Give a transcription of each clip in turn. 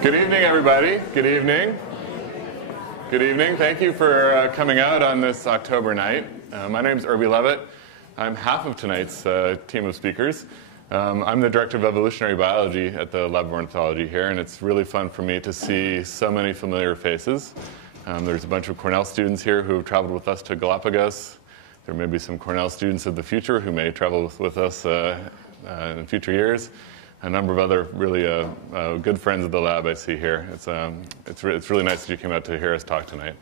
Good evening, everybody. Good evening. Good evening. Thank you for coming out on this October night. My name is Irby Lovette. I'm half of tonight's team of speakers. I'm the Director of Evolutionary Biology at the Lab of Ornithology here, and it's really fun for me to see so many familiar faces. There's a bunch of Cornell students here who have traveled with us to Galapagos. There may be some Cornell students of the future who may travel with us in future years. A number of other really good friends of the lab I see here. It's really nice that you came out to hear us talk tonight.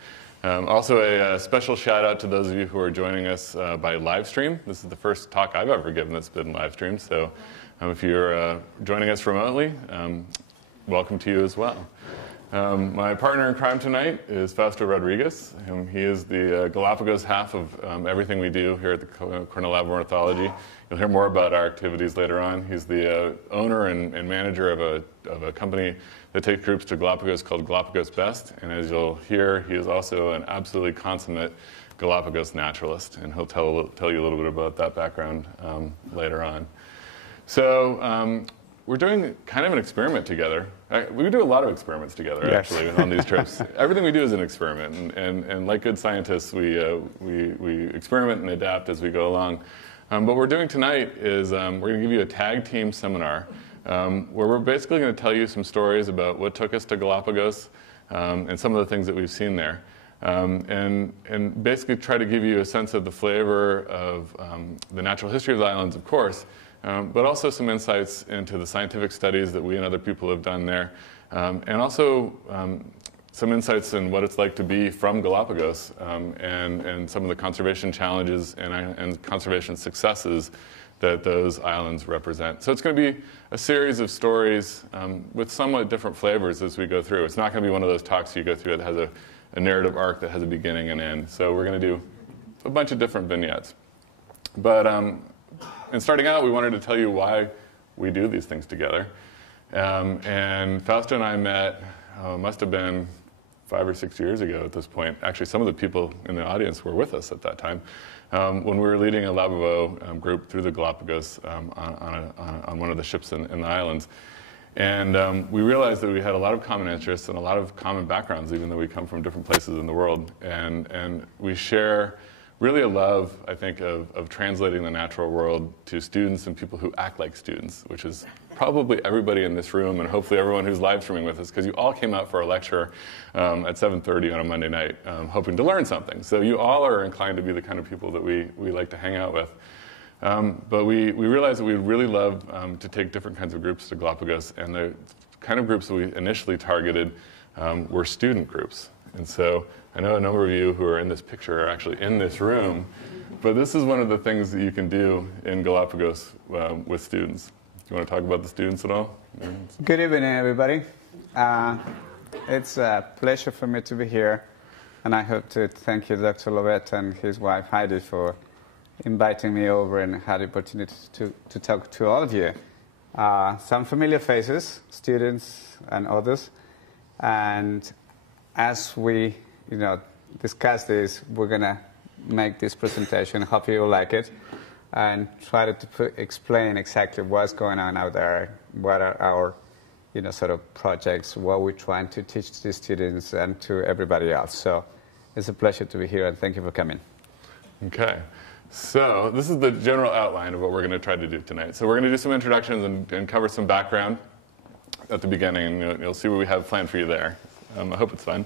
Also, a special shout out to those of you who are joining us by live stream. This is the first talk I've ever given that's been live streamed. So if you're joining us remotely, welcome to you as well. My partner in crime tonight is Fausto Rodriguez. He is the Galapagos half of everything we do here at the Cornell Lab of Ornithology. You'll hear more about our activities later on. He's the owner and manager of a company that takes groups to Galapagos called Galapagos Best. And as you'll hear, he is also an absolutely consummate Galapagos naturalist. And he'll tell you a little bit about that background later on. So we're doing kind of an experiment together. We do a lot of experiments together, yes. Actually, on these trips. Everything we do is an experiment. And like good scientists, we experiment and adapt as we go along. What we're doing tonight is we're going to give you a tag team seminar where we're basically going to tell you some stories about what took us to Galapagos and some of the things that we've seen there. And basically try to give you a sense of the flavor of the natural history of the islands, of course, but also some insights into the scientific studies that we and other people have done there, and also some insights in what it's like to be from Galapagos and some of the conservation challenges and conservation successes that those islands represent. So it's going to be a series of stories with somewhat different flavors as we go through. It's not going to be one of those talks you go through that has a narrative arc that has a beginning and end. So we're going to do a bunch of different vignettes. But in starting out, we wanted to tell you why we do these things together. And Fausto and I met, must have been 5 or 6 years ago at this point. Actually, some of the people in the audience were with us at that time when we were leading a Lab group through the Galapagos on one of the ships in the islands. And we realized that we had a lot of common interests and a lot of common backgrounds, even though we come from different places in the world. And we share really a love, I think, of translating the natural world to students and people who act like students, which is probably everybody in this room and hopefully everyone who's live streaming with us, because you all came out for a lecture at 7:30 on a Monday night hoping to learn something. So you all are inclined to be the kind of people that we like to hang out with. But we realized that we would really love to take different kinds of groups to Galapagos, and the kind of groups that we initially targeted were student groups. And so I know a number of you who are in this picture are actually in this room, but this is one of the things that you can do in Galapagos with students. Do you want to talk about the students at all? Good evening, everybody. It's a pleasure for me to be here, and I hope to thank you, Dr. Lovette and his wife, Heidi, for inviting me over and had the opportunity to talk to all of you. Some familiar faces, students and others, and as we discuss this, we're going to make this presentation. Hope you will like it and try to explain exactly what's going on out there, what are our sort of projects, what we're trying to teach the students and to everybody else. So it's a pleasure to be here, and thank you for coming. Okay. So this is the general outline of what we're going to try to do tonight. So we're going to do some introductions and cover some background at the beginning, and you'll see what we have planned for you there. I hope it's fun.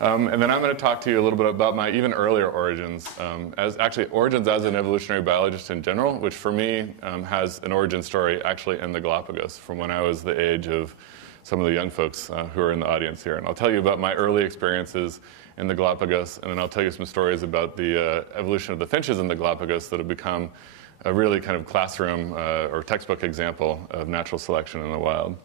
And then I'm going to talk to you a little bit about my even earlier origins, origins as an evolutionary biologist in general, which for me has an origin story actually in the Galapagos from when I was the age of some of the young folks who are in the audience here. And I'll tell you about my early experiences in the Galapagos, and then I'll tell you some stories about the evolution of the finches in the Galapagos that have become a really kind of classroom or textbook example of natural selection in the wild.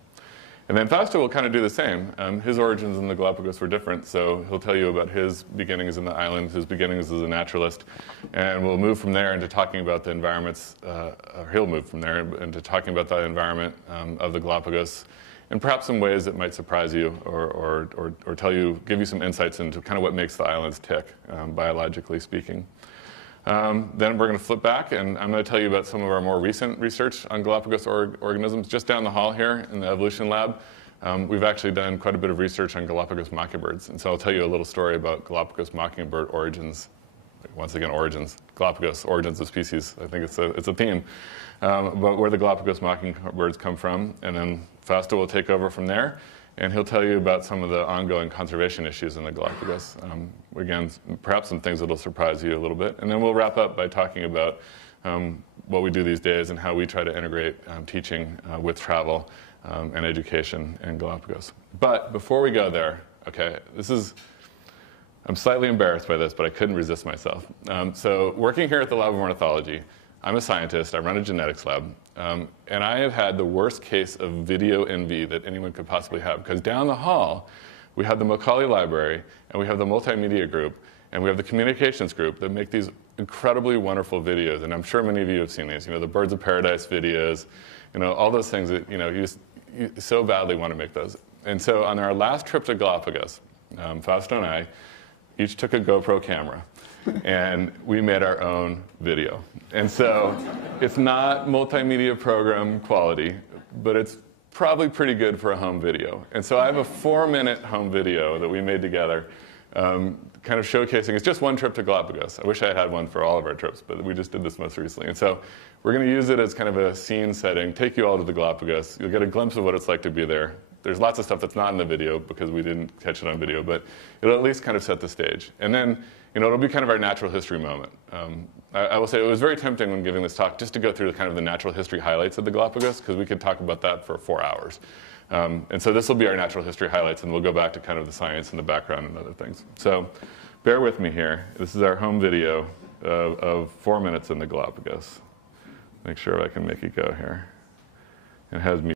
And then Fausto will kind of do the same. His origins in the Galapagos were different, so he'll tell you about his beginnings in the island, his beginnings as a naturalist, and we'll move from there into talking about the environments, or he'll move from there into talking about the environment of the Galapagos, and perhaps some ways that might surprise you or give you some insights into kind of what makes the islands tick, biologically speaking. Then we're going to flip back, and I'm going to tell you about some of our more recent research on Galapagos organisms. Just down the hall here in the evolution lab, we've actually done quite a bit of research on Galapagos mockingbirds. And so I'll tell you a little story about Galapagos mockingbird origins. Once again, origins. Galapagos, origins of species. I think it's a theme. About where the Galapagos mockingbirds come from. And then Fausto will take over from there. And he'll tell you about some of the ongoing conservation issues in the Galapagos. Again, perhaps some things that will surprise you a little bit. And then we'll wrap up by talking about what we do these days and how we try to integrate teaching with travel and education in Galapagos. But before we go there, okay, I'm slightly embarrassed by this, but I couldn't resist myself. So working here at the Lab of Ornithology, I'm a scientist, I run a genetics lab, and I have had the worst case of video envy that anyone could possibly have, because down the hall, we have the Macaulay Library, and we have the multimedia group, and we have the communications group that make these incredibly wonderful videos, and I'm sure many of you have seen these, the Birds of Paradise videos, all those things that, you so badly want to make those. And so on our last trip to Galapagos, Fausto and I each took a GoPro camera, and we made our own video. And so it's not multimedia program quality, but it's probably pretty good for a home video. And so I have a 4-minute home video that we made together, kind of showcasing, it's just one trip to Galapagos. I wish I had one for all of our trips, but we just did this most recently. And so we're going to use it as kind of a scene setting, take you all to the Galapagos. You'll get a glimpse of what it's like to be there. There's lots of stuff that's not in the video because we didn't catch it on video, but it'll at least kind of set the stage. And then, it'll be kind of our natural history moment. I will say it was very tempting when giving this talk just to go through the kind of the natural history highlights of the Galapagos, because we could talk about that for 4 hours. And so this will be our natural history highlights, and we'll go back to kind of the science and the background and other things. So bear with me here. This is our home video of 4 minutes in the Galapagos. Make sure I can make it go here. It has me.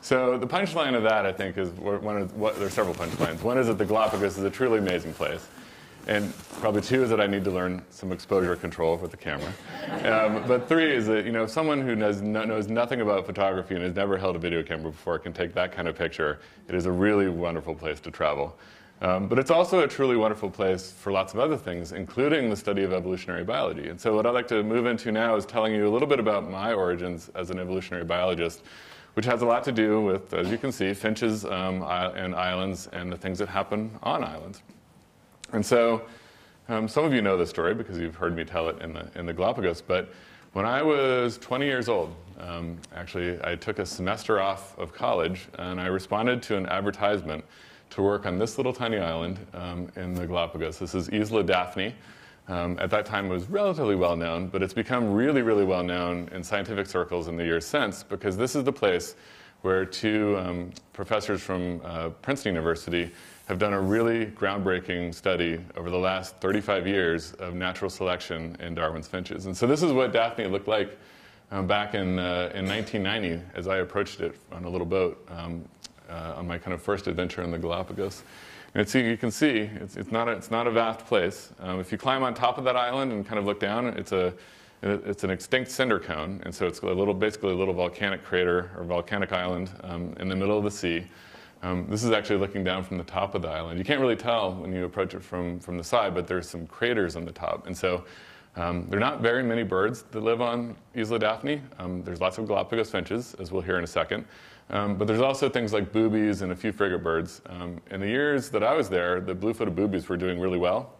So the punchline of that, I think, is there's several punchlines. One is that the Galapagos is a truly amazing place. And probably two is that I need to learn some exposure control with the camera. But three is that, someone who knows nothing about photography and has never held a video camera before can take that kind of picture. It is a really wonderful place to travel. But it's also a truly wonderful place for lots of other things, including the study of evolutionary biology. And so what I'd like to move into now is telling you a little bit about my origins as an evolutionary biologist, which has a lot to do with, as you can see, finches and islands and the things that happen on islands. And so some of you know this story because you've heard me tell it in the Galapagos, but when I was 20 years old, actually I took a semester off of college and I responded to an advertisement to work on this little tiny island in the Galapagos. This is Isla Daphne. At that time, it was relatively well known, but it's become really, really well known in scientific circles in the years since because this is the place where two professors from Princeton University have done a really groundbreaking study over the last 35 years of natural selection in Darwin's finches. And so this is what Daphne looked like back in 1990 as I approached it on a little boat on my kind of first adventure in the Galapagos. And you can see it's not a vast place. If you climb on top of that island and kind of look down, it's an extinct cinder cone, and so it's basically a little volcanic crater or volcanic island in the middle of the sea. This is actually looking down from the top of the island. You can't really tell when you approach it from the side, but there's some craters on the top, and so there are not very many birds that live on Isla Daphne. There's lots of Galapagos finches, as we'll hear in a second. But there's also things like boobies and a few frigate birds. In the years that I was there, the blue-footed boobies were doing really well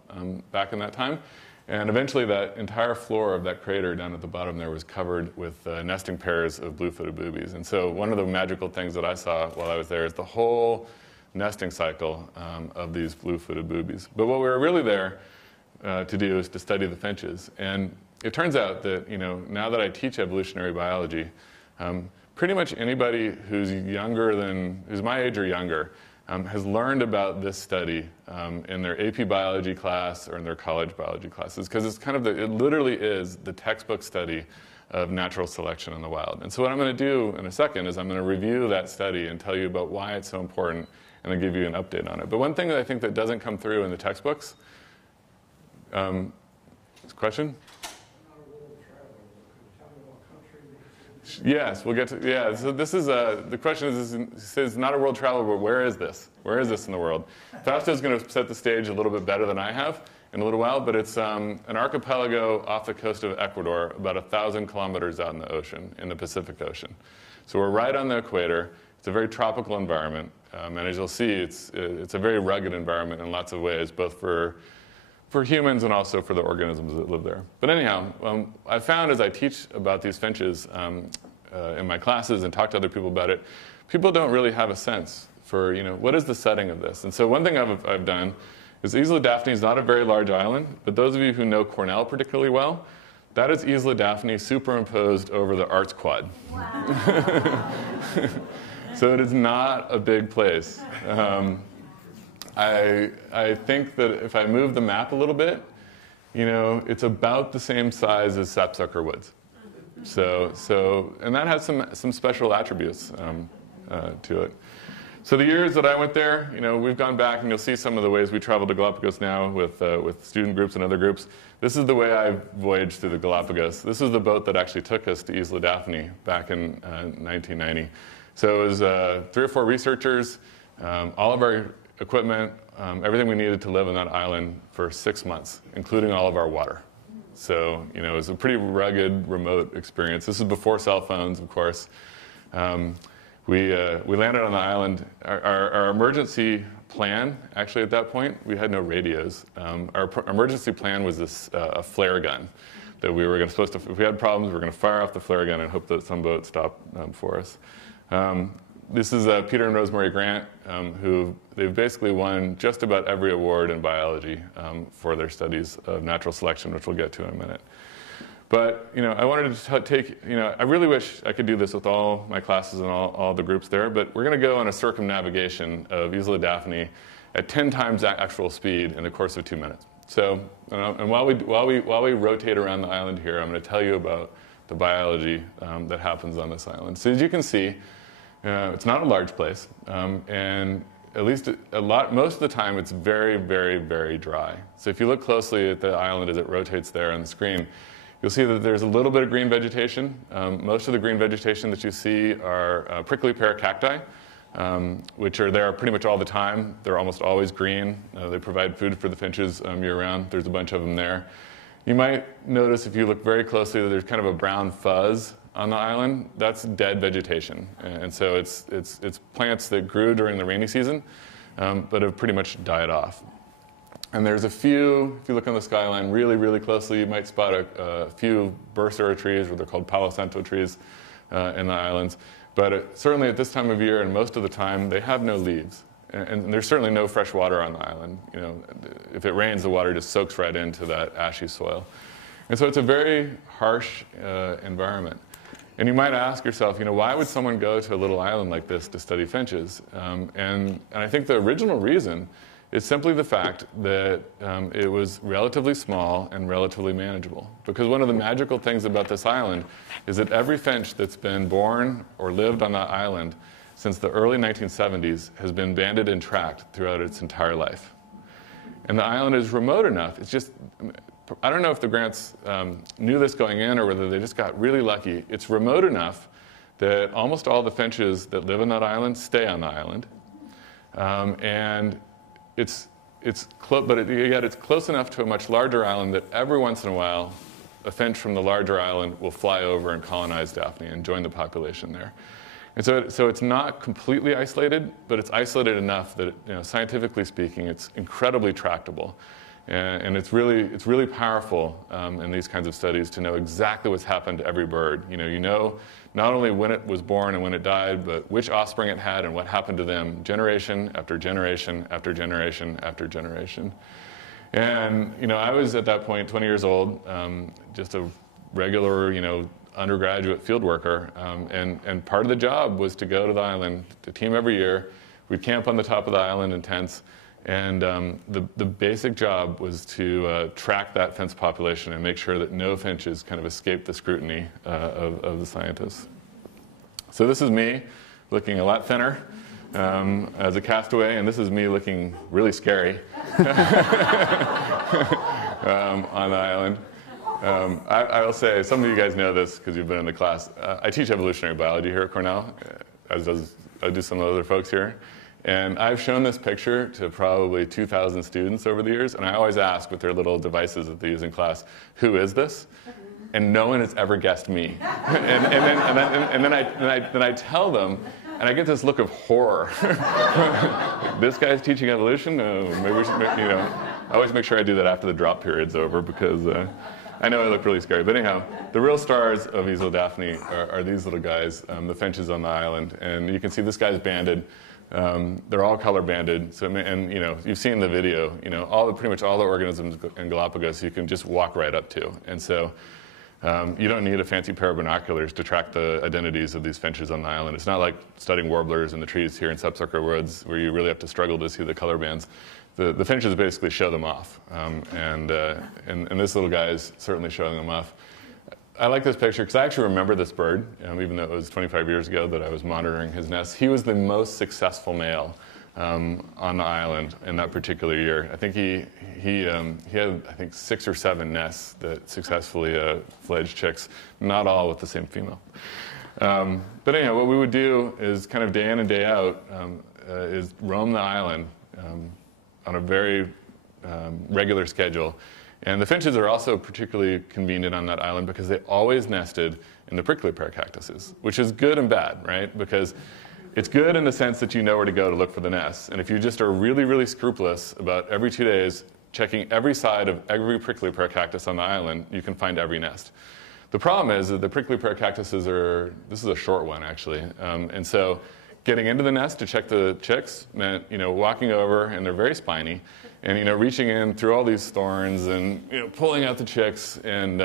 back in that time. And eventually that entire floor of that crater down at the bottom there was covered with nesting pairs of blue-footed boobies. And so one of the magical things that I saw while I was there is the whole nesting cycle of these blue-footed boobies. But what we were really there to do is to study the finches. And it turns out that, now that I teach evolutionary biology, pretty much anybody who's my age or younger has learned about this study in their AP biology class or in their college biology classes because it literally is the textbook study of natural selection in the wild. And so what I'm going to do in a second is I'm going to review that study and tell you about why it's so important and then give you an update on it. But one thing that I think that doesn't come through in the textbooks, question? Yes, we'll get to, yeah, so this is, the question is, it says not a world traveler, but where is this? Where is this in the world? Fausto is going to set the stage a little bit better than I have in a little while, but it's an archipelago off the coast of Ecuador, about 1,000 kilometers out in the ocean, in the Pacific Ocean. So we're right on the equator. It's a very tropical environment, and as you'll see, it's a very rugged environment in lots of ways, both for humans and also for the organisms that live there. But anyhow, I found as I teach about these finches in my classes and talk to other people about it, people don't really have a sense for, what is the setting of this? And so one thing I've done is Isla Daphne is not a very large island, but those of you who know Cornell particularly well, that is Isla Daphne superimposed over the Arts Quad. Wow. So it is not a big place. I think that if I move the map a little bit, it's about the same size as Sapsucker Woods. And that has some special attributes to it. So the years that I went there, we've gone back, and you'll see some of the ways we travel to Galapagos now with student groups and other groups. This is the way I voyaged through the Galapagos. This is the boat that actually took us to Isla Daphne back in 1990. So it was 3 or 4 researchers, all of our equipment, everything we needed to live on that island for 6 months, including all of our water. So, it was a pretty rugged, remote experience. This is before cell phones, of course. We landed on the island. Our emergency plan, actually at that point, we had no radios. Our emergency plan was a flare gun that we were supposed to, if we had problems, we were going to fire off the flare gun and hope that some boat stopped for us. This is Peter and Rosemary Grant, who they've basically won just about every award in biology for their studies of natural selection, which we'll get to in a minute. But, I wanted to take, I really wish I could do this with all my classes and all the groups there, but we're going to go on a circumnavigation of Isla Daphne at 10 times actual speed in the course of 2 minutes. So, and while we rotate around the island here, I'm going to tell you about the biology that happens on this island. So as you can see, it's not a large place, and at least most of the time it's very, very, very dry. So if you look closely at the island as it rotates there on the screen, you'll see that there's a little bit of green vegetation. Most of the green vegetation that you see are prickly pear cacti, which are there pretty much all the time. They're almost always green. They provide food for the finches year-round. There's a bunch of them there. You might notice if you look very closely that there's kind of a brown fuzz on the island. That's dead vegetation. And so it's plants that grew during the rainy season, but have pretty much died off. And there's a few, if you look on the skyline really, really closely, you might spot a few bursera trees, or they're called Palo Santo trees, in the islands. But certainly at this time of year and most of the time, they have no leaves. And there's certainly no fresh water on the island. You know, if it rains, the water just soaks right into that ashy soil. And so it's a very harsh environment. And you might ask yourself, you know, why would someone go to a little island like this to study finches? And I think the original reason is simply the fact that it was relatively small and relatively manageable. Because one of the magical things about this island is that every finch that's been born or lived on that island since the early 1970s has been banded and tracked throughout its entire life. And the island is remote enough, it's just, I don't know if the Grants knew this going in or whether they just got really lucky. It's remote enough that almost all the finches that live on that island stay on the island. And yet it's close enough to a much larger island that every once in a while, a finch from the larger island will fly over and colonize Daphne and join the population there. And so it's not completely isolated, but it's isolated enough that, you know, scientifically speaking, it's incredibly tractable. And it's really powerful in these kinds of studies to know exactly what's happened to every bird. You know not only when it was born and when it died, but which offspring it had and what happened to them generation after generation after generation after generation. And, you know, I was at that point 20 years old, just a regular, you know, undergraduate field worker, and part of the job was to go to the island, to team every year. We'd camp on the top of the island in tents, and the basic job was to track that finch population and make sure that no finches kind of escaped the scrutiny of the scientists. So this is me looking a lot thinner as a castaway, and this is me looking really scary on the island. I will say, some of you guys know this because you've been in the class. I teach evolutionary biology here at Cornell, as do some other folks here. And I've shown this picture to probably 2,000 students over the years, and I always ask with their little devices that they use in class, who is this? And no one has ever guessed me. and then I tell them, and I get this look of horror. This guy's teaching evolution? Maybe we should, you know. I always make sure I do that after the drop period's over because I know I look really scary. But anyhow, the real stars of Easel Daphne are these little guys, the finches on the island. And you can see this guy's banded. They're all color banded. So, and you know, you've seen the video. You know, pretty much all the organisms in Galapagos you can just walk right up to. And so you don't need a fancy pair of binoculars to track the identities of these finches on the island. It's not like studying warblers in the trees here in subsucker woods where you really have to struggle to see the color bands. The finches basically show them off, and this little guy is certainly showing them off. I like this picture because I actually remember this bird, even though it was 25 years ago that I was monitoring his nest. He was the most successful male on the island in that particular year. I think he had, I think, 6 or 7 nests that successfully fledged chicks, not all with the same female. But anyhow, what we would do is kind of day in and day out is roam the island on a very regular schedule. And the finches are also particularly convenient on that island because they always nested in the prickly pear cactuses, which is good and bad, right? Because it's good in the sense that you know where to go to look for the nests. And if you just are really, really scrupulous about every 2 days checking every side of every prickly pear cactus on the island, you can find every nest. The problem is that the prickly pear cactuses this is a short one actually, and so getting into the nest to check the chicks meant, you know, walking over, and they're very spiny, and, you know, reaching in through all these thorns and, you know, pulling out the chicks and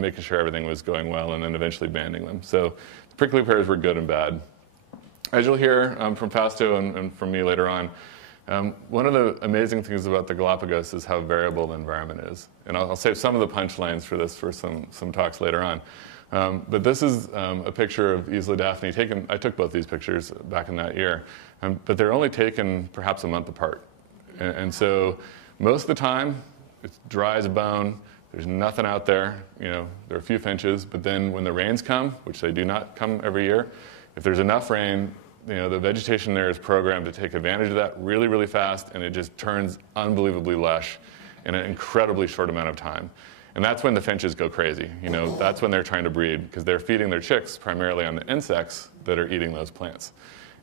making sure everything was going well, and then eventually banding them. So the prickly pears were good and bad. As you'll hear from Fausto and from me later on, One of the amazing things about the Galapagos is how variable the environment is. And I'll save some of the punchlines for this for some talks later on. But this is a picture of Isla Daphne taken. I took both these pictures back in that year, but they're only taken perhaps a month apart. And so most of the time, it's dry as a bone. There's nothing out there. There are a few finches, but then when the rains come, which they do not come every year, if there's enough rain, the vegetation there is programmed to take advantage of that really, really fast, and it just turns unbelievably lush in an incredibly short amount of time. And that's when the finches go crazy. That's when they're trying to breed, because they're feeding their chicks primarily on the insects that are eating those plants.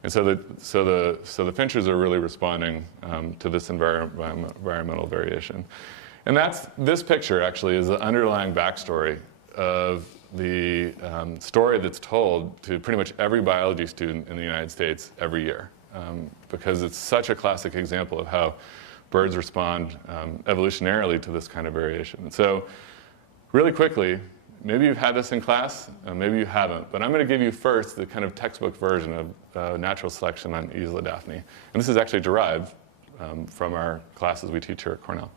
And so the finches are really responding to this environmental variation. And this picture actually is the underlying backstory of the story that's told to pretty much every biology student in the United States every year, because it's such a classic example of how birds respond evolutionarily to this kind of variation. And so really quickly, maybe you've had this in class, maybe you haven't, but I'm going to give you first the kind of textbook version of natural selection on Isla Daphne. And this is actually derived from our classes we teach here at Cornell.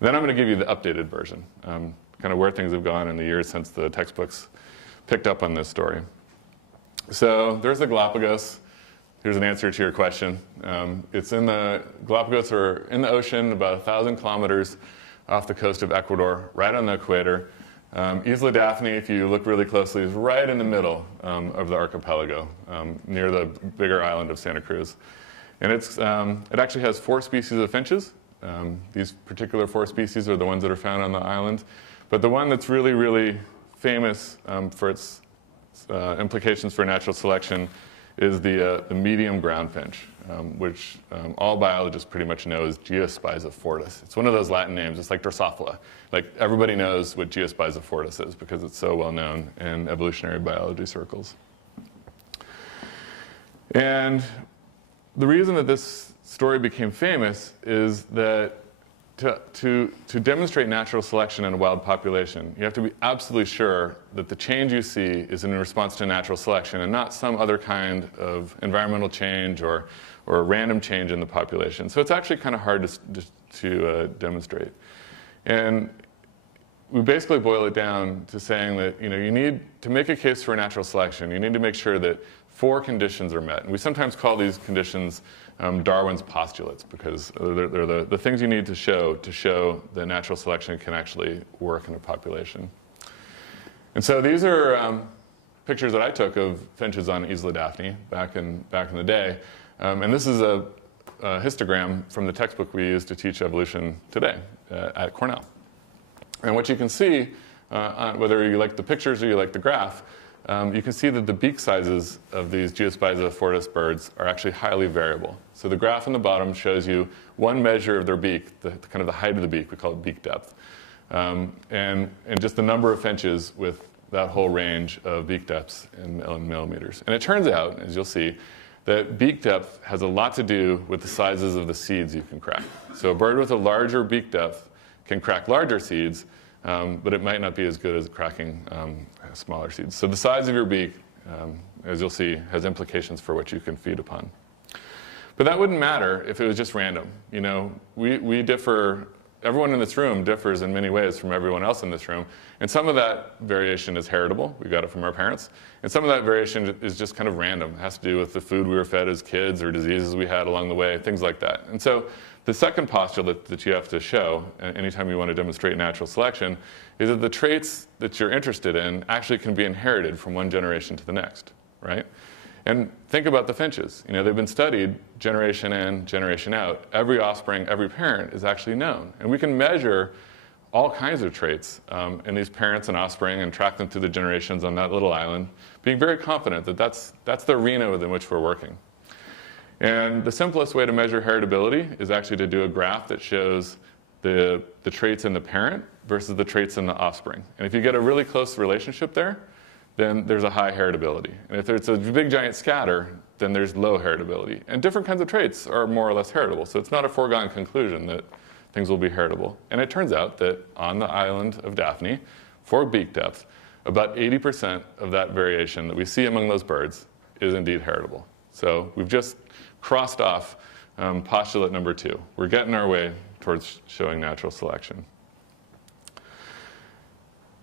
And then I'm going to give you the updated version, kind of where things have gone in the years since the textbooks picked up on this story. So there's the Galapagos. Here's an answer to your question. It's in the Galapagos are in the ocean about 1,000 kilometers off the coast of Ecuador, right on the equator. Isla Daphne, if you look really closely, is right in the middle of the archipelago, near the bigger island of Santa Cruz. And it actually has 4 species of finches. These particular 4 species are the ones that are found on the island. But the one that's really, really famous for its implications for natural selection is the medium ground finch, which all biologists pretty much know as Geospiza fortis. It's one of those Latin names. It's like Drosophila. Like everybody knows what Geospiza fortis is because it's so well known in evolutionary biology circles. And the reason that this story became famous is that to demonstrate natural selection in a wild population, you have to be absolutely sure that the change you see is in response to natural selection and not some other kind of environmental change or a random change in the population. So it's actually kind of hard to demonstrate. And we basically boil it down to saying that you need to make a case for natural selection. You need to make sure that 4 conditions are met. And we sometimes call these conditions Darwin's postulates because they're the things you need to show that natural selection can actually work in a population. And so these are pictures that I took of finches on Isla Daphne back in the day. And this is a histogram from the textbook we use to teach evolution today at Cornell. And what you can see, whether you like the pictures or you like the graph, you can see that the beak sizes of these Geospiza fortis birds are actually highly variable. So the graph on the bottom shows you one measure of their beak, kind of the height of the beak. We call it beak depth. And just the number of finches with that whole range of beak depths in millimeters. And it turns out, as you'll see, that beak depth has a lot to do with the sizes of the seeds you can crack. So a bird with a larger beak depth can crack larger seeds, but it might not be as good as cracking smaller seeds. So the size of your beak, as you'll see, has implications for what you can feed upon. But that wouldn't matter if it was just random. We differ. Everyone in this room differs in many ways from everyone else in this room. And some of that variation is heritable. We got it from our parents. And some of that variation is just kind of random. It has to do with the food we were fed as kids or diseases we had along the way, things like that. And so the second postulate that you have to show anytime you want to demonstrate natural selection is that the traits that you're interested in actually can be inherited from one generation to the next, right? And think about the finches. They've been studied generation in, generation out. Every offspring, every parent is actually known. And we can measure all kinds of traits in these parents and offspring and track them through the generations on that little island, being very confident that that's the arena within which we're working. And the simplest way to measure heritability is actually to do a graph that shows the traits in the parent versus the traits in the offspring. And if you get a really close relationship there, then there's a high heritability. And if there's a big giant scatter, then there's low heritability. And different kinds of traits are more or less heritable. So it's not a foregone conclusion that things will be heritable. And it turns out that on the island of Daphne, for beak depth, about 80% of that variation that we see among those birds is indeed heritable. So we've just crossed off postulate number 2. We're getting our way towards showing natural selection.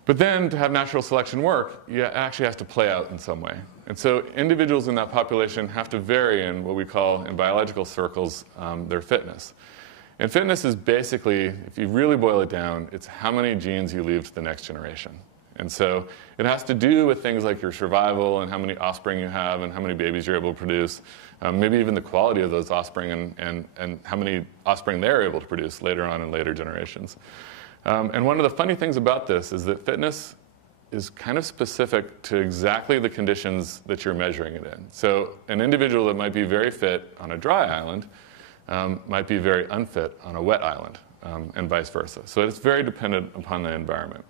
But then to have natural selection work, it actually has to play out in some way. And so individuals in that population have to vary in what we call, in biological circles, their fitness. And fitness is basically, if you really boil it down, it's how many genes you leave to the next generation. And so it has to do with things like your survival and how many offspring you have and how many babies you're able to produce, maybe even the quality of those offspring and how many offspring they're able to produce later on in later generations. And one of the funny things about this is that fitness is kind of specific to exactly the conditions that you're measuring it in. So an individual that might be very fit on a dry island might be very unfit on a wet island, and vice versa. So it's very dependent upon the environment.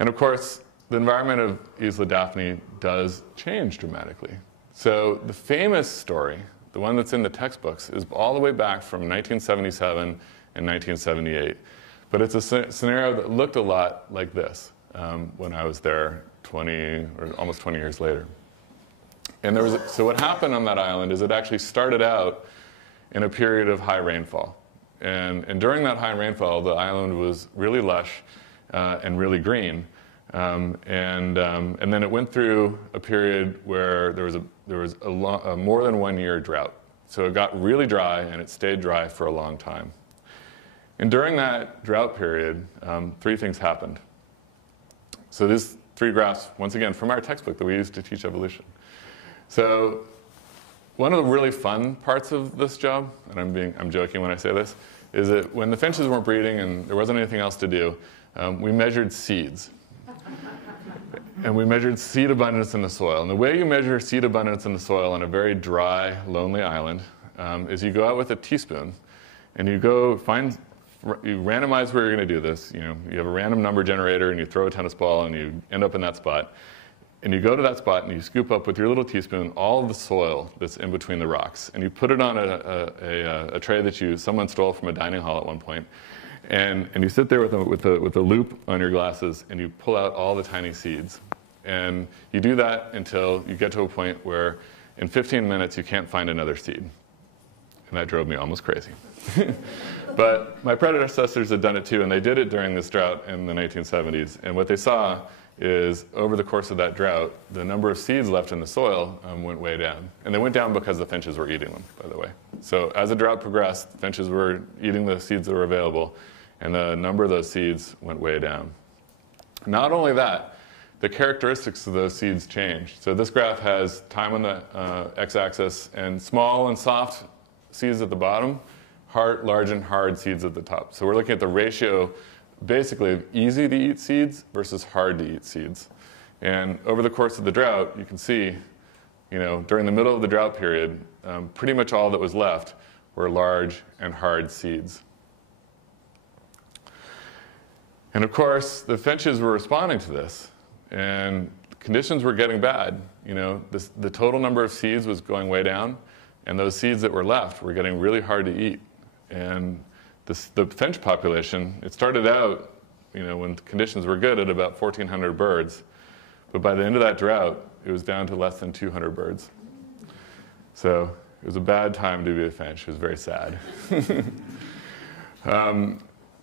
And of course, the environment of Isla Daphne does change dramatically. So the famous story, the one that's in the textbooks, is all the way back from 1977 and 1978. But it's a scenario that looked a lot like this when I was there 20 or almost 20 years later. And so what happened on that island is it actually started out in a period of high rainfall. And during that high rainfall, the island was really lush and really green. And then it went through a period where there was a more than 1 year drought. So it got really dry, and it stayed dry for a long time. And during that drought period, 3 things happened. So these 3 graphs, once again, from our textbook that we used to teach evolution. So one of the really fun parts of this job, and I'm joking when I say this, is that when the finches weren't breeding and there wasn't anything else to do, we measured seeds. And we measured seed abundance in the soil. And the way you measure seed abundance in the soil on a very dry, lonely island is you go out with a teaspoon and you go you randomize where you're going to do this. You have a random number generator and you throw a tennis ball and you end up in that spot. And you go to that spot and you scoop up with your little teaspoon all of the soil that's in between the rocks. And you put it on a tray that someone stole from a dining hall at one point. And you sit there with a loop on your glasses and you pull out all the tiny seeds. And you do that until you get to a point where in 15 minutes you can't find another seed. And that drove me almost crazy. But my predecessors had done it too, and they did it during this drought in the 1970s. And what they saw is over the course of that drought, the number of seeds left in the soil went way down. And they went down because the finches were eating them, by the way. So as the drought progressed, the finches were eating the seeds that were available, and the number of those seeds went way down. Not only that, the characteristics of those seeds changed. So this graph has time on the x-axis and small and soft seeds at the bottom, large and hard seeds at the top. So we're looking at the ratio basically of easy to eat seeds versus hard to eat seeds. And over the course of the drought, you can see, during the middle of the drought period, pretty much all that was left were large and hard seeds. And of course, the finches were responding to this, and conditions were getting bad. The total number of seeds was going way down, and those seeds that were left were getting really hard to eat. And the finch population, it started out, when conditions were good, at about 1,400 birds. But by the end of that drought, it was down to less than 200 birds. So it was a bad time to be a finch. It was very sad.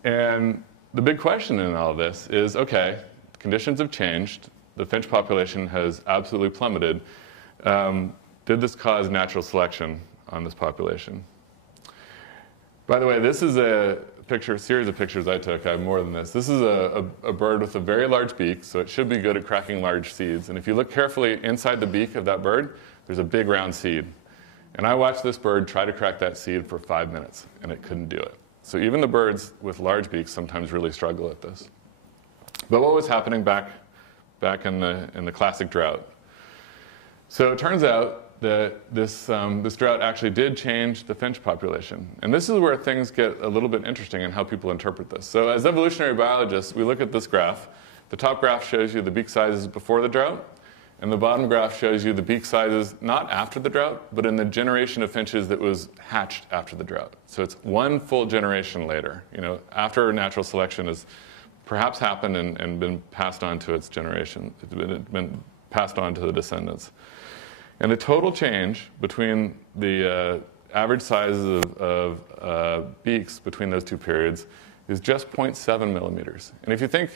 And the big question in all of this is, okay, conditions have changed. The finch population has absolutely plummeted. Did this cause natural selection on this population? By the way, this is a series of pictures I took. I have more than this. This is a bird with a very large beak, so it should be good at cracking large seeds. And if you look carefully inside the beak of that bird, there's a big round seed. And I watched this bird try to crack that seed for 5 minutes, and it couldn't do it. So even the birds with large beaks sometimes really struggle at this. But what was happening back in the classic drought? So it turns out that this drought actually did change the finch population. And this is where things get a little bit interesting in how people interpret this. So as evolutionary biologists, we look at this graph. The top graph shows you the beak sizes before the drought, and the bottom graph shows you the beak sizes not after the drought, but in the generation of finches that was hatched after the drought. So it's one full generation later, after natural selection has perhaps happened and been passed on to its generation. It's been passed on to the descendants. And the total change between the average sizes of beaks between those two periods is just 0.7 millimeters. And if you think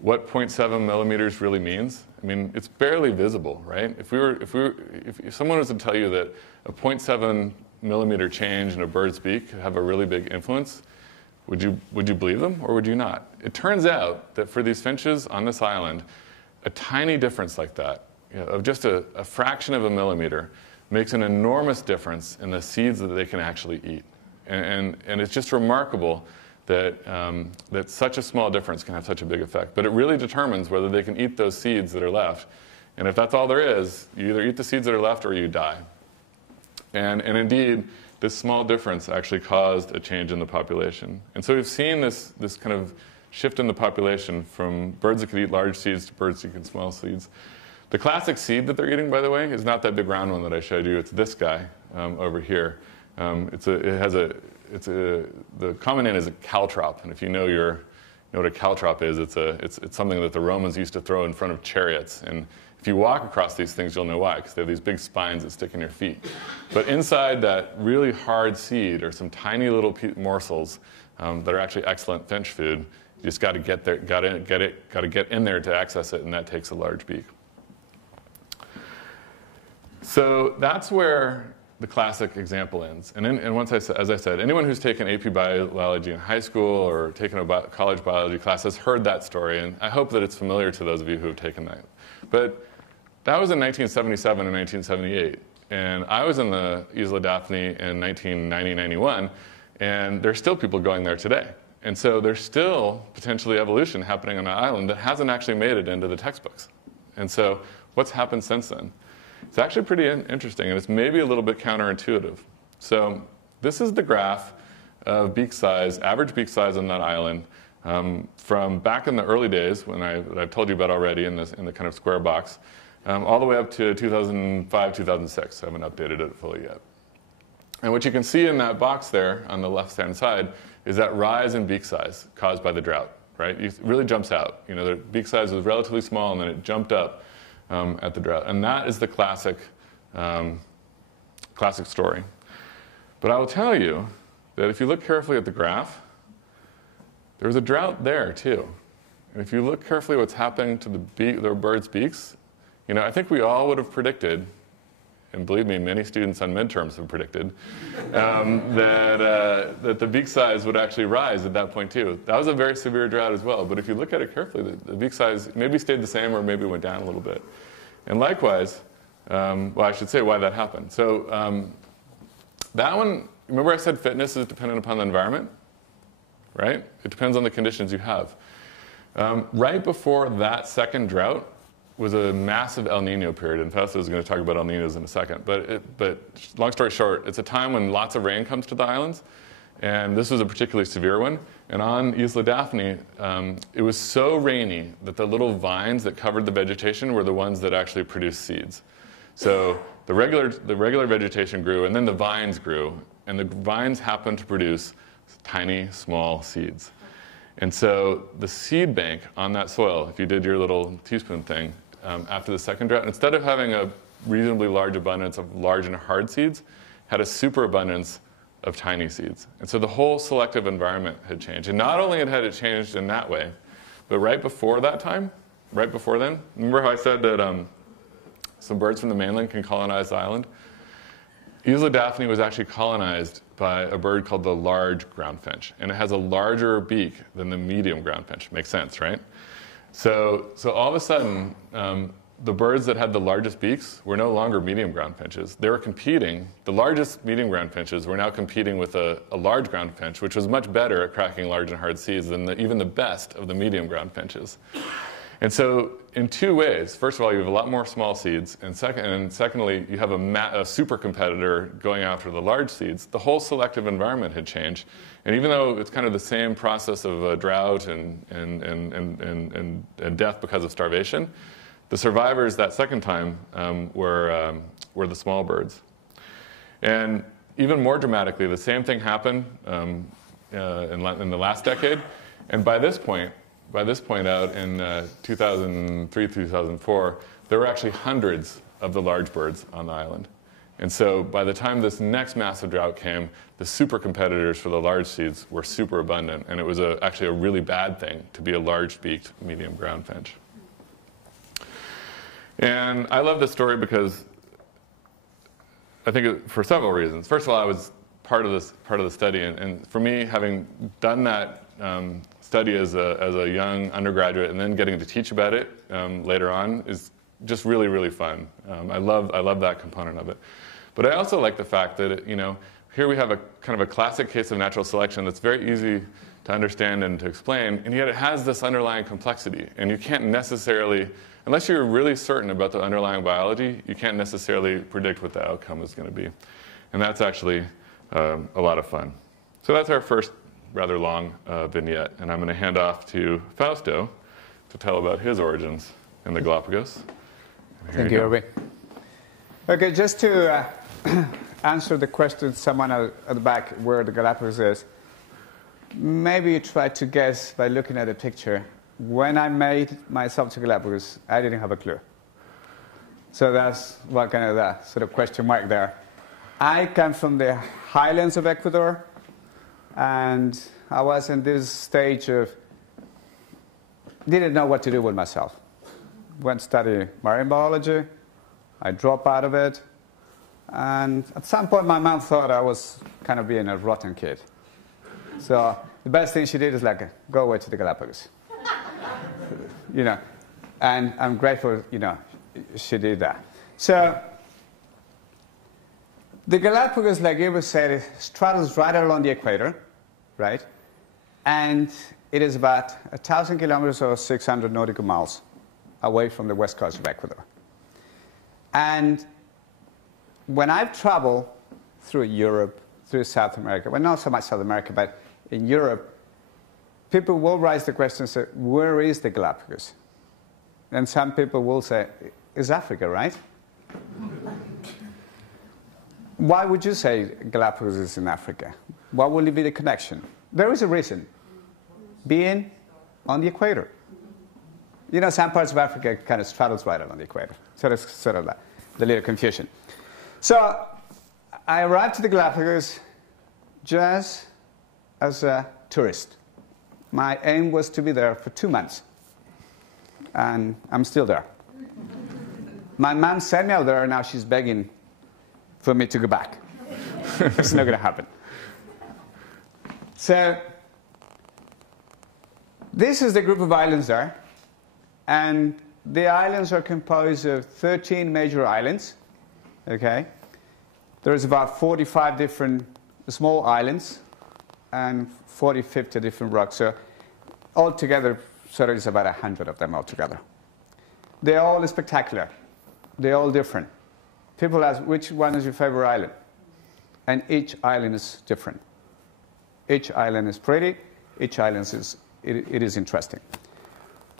what 0.7 millimeters really means, I mean, it's barely visible, right? If someone was to tell you that a 0.7 millimeter change in a bird's beak could have a really big influence, would you believe them or would you not? It turns out that for these finches on this island, a tiny difference like that, of just a fraction of a millimeter, makes an enormous difference in the seeds that they can actually eat. And it's just remarkable that such a small difference can have such a big effect. But it really determines whether they can eat those seeds that are left. And if that's all there is, you either eat the seeds that are left or you die. And indeed, this small difference actually caused a change in the population. And so we've seen this kind of shift in the population from birds that could eat large seeds to birds that can eat small seeds. The classic seed that they're eating, by the way, is not that big round one that I showed you. It's this guy over here. The common name is a caltrop, and if you know what a caltrop is, it's something that the Romans used to throw in front of chariots. And if you walk across these things, you'll know why, because they have these big spines that stick in your feet. But inside that really hard seed are some tiny little morsels that are actually excellent finch food. You just got to get there, got to get in there to access it, and that takes a large beak. So that's where the classic example ends. And once as I said, anyone who's taken AP biology in high school or taken a college biology class has heard that story, and I hope that it's familiar to those of you who have taken that. But that was in 1977 and 1978, and I was in the Isla Daphne in 1990-91, and there's still people going there today. And so there's still potentially evolution happening on an island that hasn't actually made it into the textbooks. And so what's happened since then? It's actually pretty interesting, and it's maybe a little bit counterintuitive. So this is the graph of beak size, average beak size on that island, from back in the early days when I've told you about already in the kind of square box, all the way up to 2005, 2006. I haven't updated it fully yet. And what you can see in that box there on the left-hand side is that rise in beak size caused by the drought, right? It really jumps out. You know, the beak size was relatively small, and then it jumped up at the drought. And that is the classic story. But I will tell you that if you look carefully at the graph, there's a drought there too. And if you look carefully at what's happening to the birds' beaks, you know, I think we all would have predicted, and believe me, many students on midterms have predicted, that the beak size would actually rise at that point too. That was a very severe drought as well, but if you look at it carefully, the beak size maybe stayed the same or maybe went down a little bit. And likewise, well, I should say why that happened. So that one, remember I said fitness is dependent upon the environment, right? It depends on the conditions you have. Right before that second drought was a massive El Nino period, and Fausto is going to talk about El Ninos in a second. But long story short, it's a time when lots of rain comes to the islands, and this was a particularly severe one. And on Isla Daphne, it was so rainy that the little vines that covered the vegetation were the ones that actually produced seeds. So the regular vegetation grew, and then the vines grew, and the vines happened to produce tiny, small seeds. And so the seed bank on that soil, if you did your little teaspoon thing, after the second drought, instead of having a reasonably large abundance of large and hard seeds, had a superabundance of tiny seeds. And so the whole selective environment had changed. And not only had it changed in that way, but right before that time, right before then, remember how I said that some birds from the mainland can colonize the island? Isla Daphne was actually colonized by a bird called the large ground finch. And it has a larger beak than the medium ground finch. Makes sense, right? So all of a sudden, the birds that had the largest beaks were no longer medium ground finches. They were competing. The largest medium ground finches were now competing with a large ground finch, which was much better at cracking large and hard seeds than even the best of the medium ground finches. And so in two ways. First of all, you have a lot more small seeds, and secondly, you have a super competitor going after the large seeds. The whole selective environment had changed. And even though it's kind of the same process of drought and death because of starvation, the survivors that second time were the small birds. And even more dramatically, the same thing happened in the last decade. And by this point out in 2003, 2004, there were actually hundreds of the large birds on the island. And so by the time this next massive drought came, the super competitors for the large seeds were super abundant, and it was actually a really bad thing to be a large-beaked medium ground finch. And I love this story because I think for several reasons. First of all, I was part of the study, and for me, having done that study as a young undergraduate and then getting to teach about it later on is just really, really fun. I love that component of it. But I also like the fact that here we have a kind of a classic case of natural selection that's very easy to understand and to explain, and yet it has this underlying complexity, and you can't necessarily, unless you're really certain about the underlying biology, you can't necessarily predict what the outcome is going to be. And that's actually a lot of fun. So that's our first rather long vignette, and I'm going to hand off to Fausto to tell about his origins in the Galapagos. Thank you, Irby. Okay, just to answer the question someone at the back where the Galapagos is, maybe you try to guess by looking at the picture. When I made myself to Galapagos, I didn't have a clue. So that's what kind of that sort of question mark there. I come from the highlands of Ecuador, and I was in this stage of didn't know what to do with myself. Went to study marine biology. I dropped out of it. And at some point, my mom thought I was kind of being a rotten kid. So the best thing she did is like, go away to the Galapagos. And I'm grateful, she did that. So the Galapagos, like Irby said, it straddles right along the equator, right? And it is about 1,000 kilometers or 600 nautical miles away from the west coast of Ecuador. And when I've traveled through Europe, through South America, well, not so much South America, but in Europe, people will raise the question and say, where is the Galapagos? And some people will say, it's Africa, right? Why would you say Galapagos is in Africa? What will be the connection? There is a reason. Being on the equator. Some parts of Africa kind of straddles right along the equator. So that's sort of the little confusion. So I arrived to the Galapagos just as a tourist. My aim was to be there for 2 months. And I'm still there. My mom sent me out there, and now she's begging for me to go back. It's not going to happen. So this is the group of islands there. And the islands are composed of 13 major islands. Okay? There's about 45 different small islands and 40, 50 different rocks. So altogether, there is about 100 of them altogether. They're all spectacular. They're all different. People ask, which one is your favorite island? And each island is different. Each island is pretty. Each island is interesting.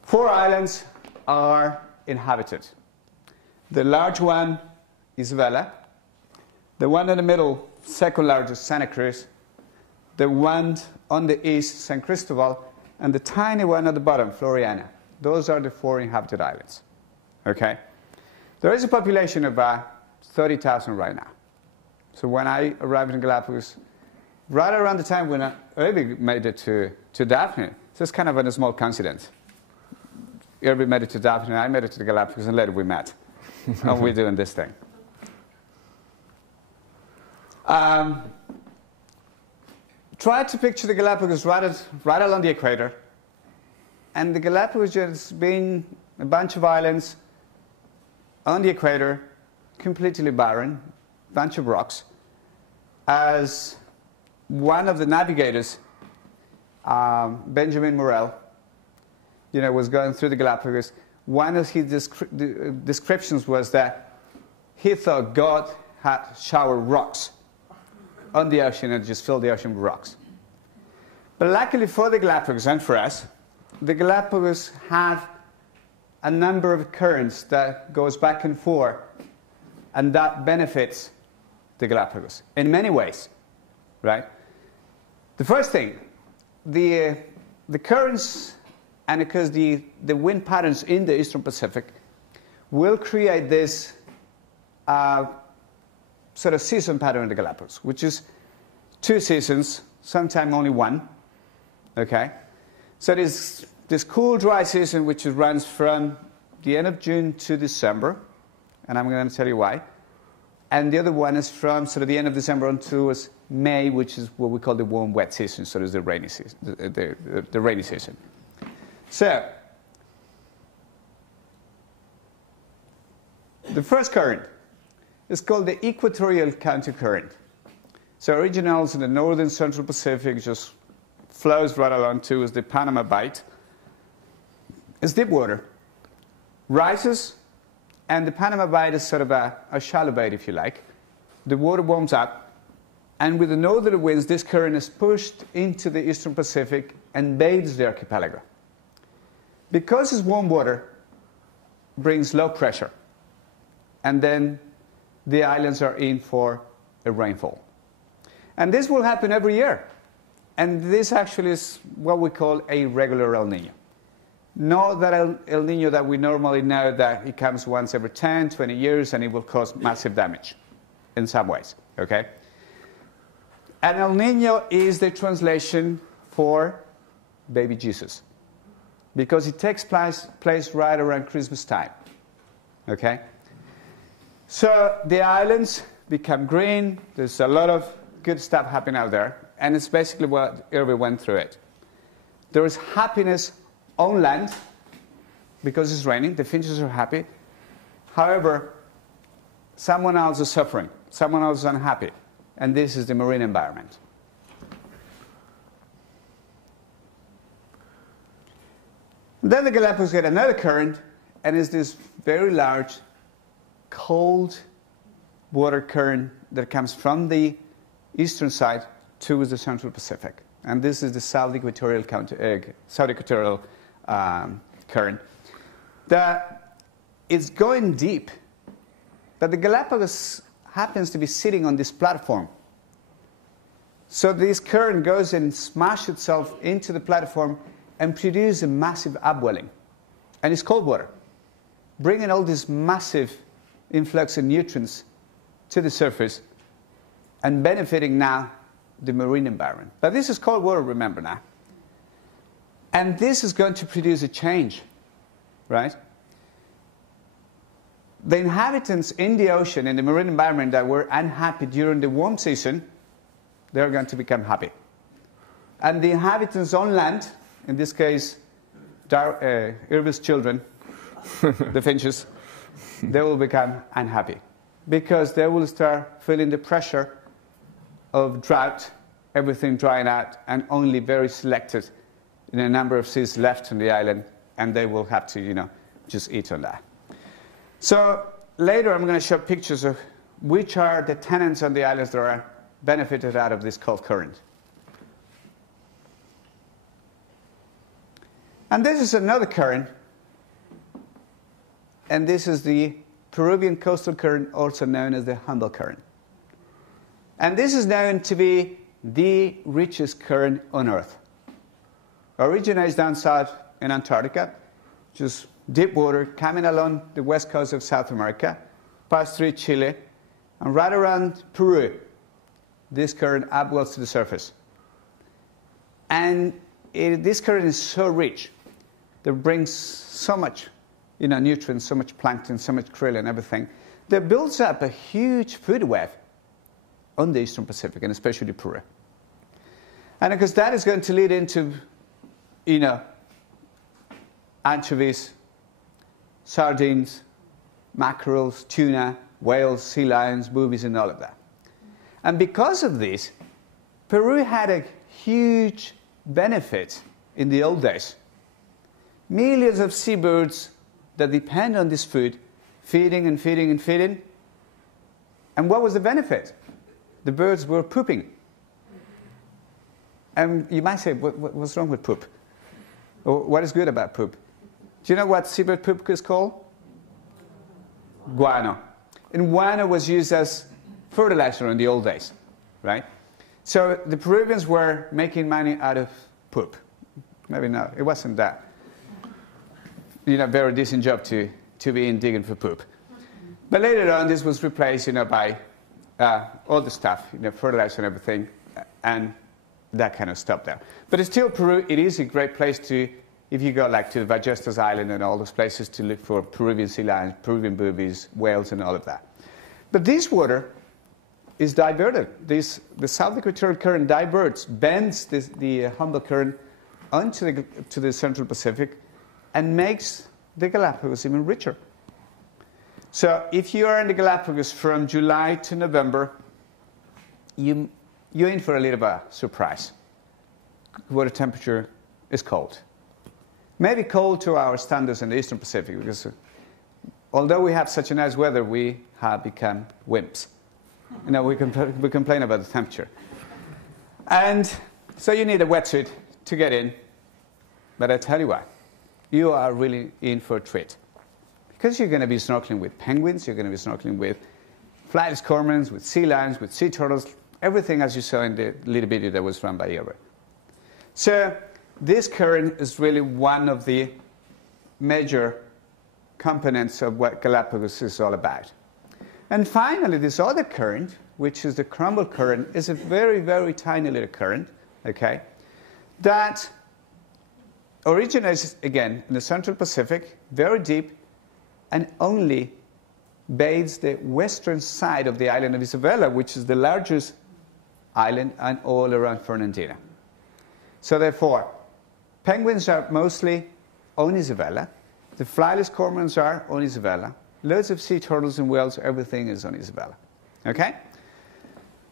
4 islands are inhabited. The large one is Vela. The one in the middle, second largest, Santa Cruz. The one on the east, San Cristobal. And the tiny one at the bottom, Floriana. Those are the 4 inhabited islands. Okay? There is a population of about 30,000 right now. So when I arrived in Galapagos, right around the time when Irby made it to Daphne, so it's kind of a small coincidence. Irby made it to Daphne, I made it to the Galapagos, and later we met. And we're doing this thing. Try to picture the Galapagos right along the equator. And the Galapagos just being a bunch of islands on the equator, completely barren, bunch of rocks. As one of the navigators, Benjamin Morel, was going through the Galapagos, one of his descriptions was that he thought God had showered rocks on the ocean and just filled the ocean with rocks. But luckily for the Galapagos and for us, the Galapagos have a number of currents that goes back and forth, and that benefits the Galapagos in many ways, right? The first thing, the currents, and because the wind patterns in the Eastern Pacific will create this sort of season pattern in the Galapagos, which is 2 seasons, sometimes only 1. Okay? So there's this cool, dry season, which runs from the end of June to December, and I'm going to tell you why. And the other one is from sort of the end of December until May, which is what we call the warm, wet season, so there's the rainy season. The rainy season. So, the first current is called the equatorial countercurrent. So originates in the northern central Pacific, just flows right along to is the Panama Bight. It's deep water, rises, and the Panama Bight is sort of a shallow bait, if you like. The water warms up, and with the northerly winds, this current is pushed into the eastern Pacific and bathes the archipelago. Because it's warm water, brings low pressure, and then the islands are in for a rainfall. And this will happen every year. And this actually is what we call a regular El Niño. Not that El Niño that we normally know that it comes once every 10, 20 years and it will cause massive damage in some ways. Okay? And El Niño is the translation for baby Jesus, because it takes place right around Christmas time. Okay? So the islands become green. There's a lot of good stuff happening out there. And it's basically what Irby went through it. There is happiness on land because it's raining. The finches are happy. However, someone else is suffering. Someone else is unhappy. And this is the marine environment. Then the Galapagos get another current, and it's this very large, cold water current that comes from the eastern side towards the central Pacific. And this is the south equatorial current. That is going deep, but the Galapagos happens to be sitting on this platform. So this current goes and smashes itself into the platform and produces a massive upwelling. And it's cold water, bringing all this massive influx of nutrients to the surface and benefiting now the marine environment. But this is cold water, remember now. And this is going to produce a change, right? The inhabitants in the ocean, in the marine environment that were unhappy during the warm season, they're going to become happy. And the inhabitants on land, in this case, Irby's children, the finches, they will become unhappy because they will start feeling the pressure of drought, everything drying out, and only very selected in a number of seas left on the island, and they will have to, just eat on that. So later I'm going to show pictures of which are the tenants on the islands that are benefited out of this cold current. And this is another current, and this is the Peruvian coastal current, also known as the Humboldt current. And this is known to be the richest current on Earth. Originates down south in Antarctica, just deep water coming along the west coast of South America, past through Chile, and right around Peru, this current upwells to the surface. And this current is so rich that brings so much nutrients, so much plankton, so much krill and everything, that builds up a huge food web on the eastern Pacific, and especially Peru. And because that is going to lead into, anchovies, sardines, mackerels, tuna, whales, sea lions, boobies, and all of that. And because of this, Peru had a huge benefit in the old days. Millions of seabirds that depend on this food, feeding and feeding and feeding. And what was the benefit? The birds were pooping. And you might say, what's wrong with poop? Or what is good about poop? Do you know what seabird poop is called? Guano. And guano was used as fertilizer in the old days, right? So the Peruvians were making money out of poop. Maybe not. It wasn't that, very decent job to be in digging for poop. But later on, this was replaced, by all the stuff, fertilizer and everything, and that kind of stuff there. But it's still Peru, it is a great place to, if you go like to the Ballestas Island and all those places, to look for Peruvian sea lions, Peruvian boobies, whales, and all of that. But this water is diverted. The South Equatorial Current diverts, bends the Humboldt Current onto the Central Pacific and makes the Galapagos even richer. So if you are in the Galapagos from July to November, you're in for a little bit of a surprise. Water temperature is cold. Maybe cold to our standards in the Eastern Pacific, because although we have such a nice weather, we have become wimps. We complain about the temperature. And so you need a wetsuit to get in. But I tell you what, you are really in for a treat. Because you're going to be snorkeling with penguins, you're going to be snorkeling with flightless cormorants, with sea lions, with sea turtles, everything as you saw in the little video that was run by Irby. So this current is really one of the major components of what Galapagos is all about. And finally, this other current, which is the Crumble current, is a very, very tiny little current, okay, that originates, again, in the Central Pacific, very deep, and only bathes the western side of the island of Isabella, which is the largest island and all around Fernandina. So therefore, penguins are mostly on Isabella. The flightless cormorants are on Isabella. Loads of sea turtles and whales, everything is on Isabella. Okay?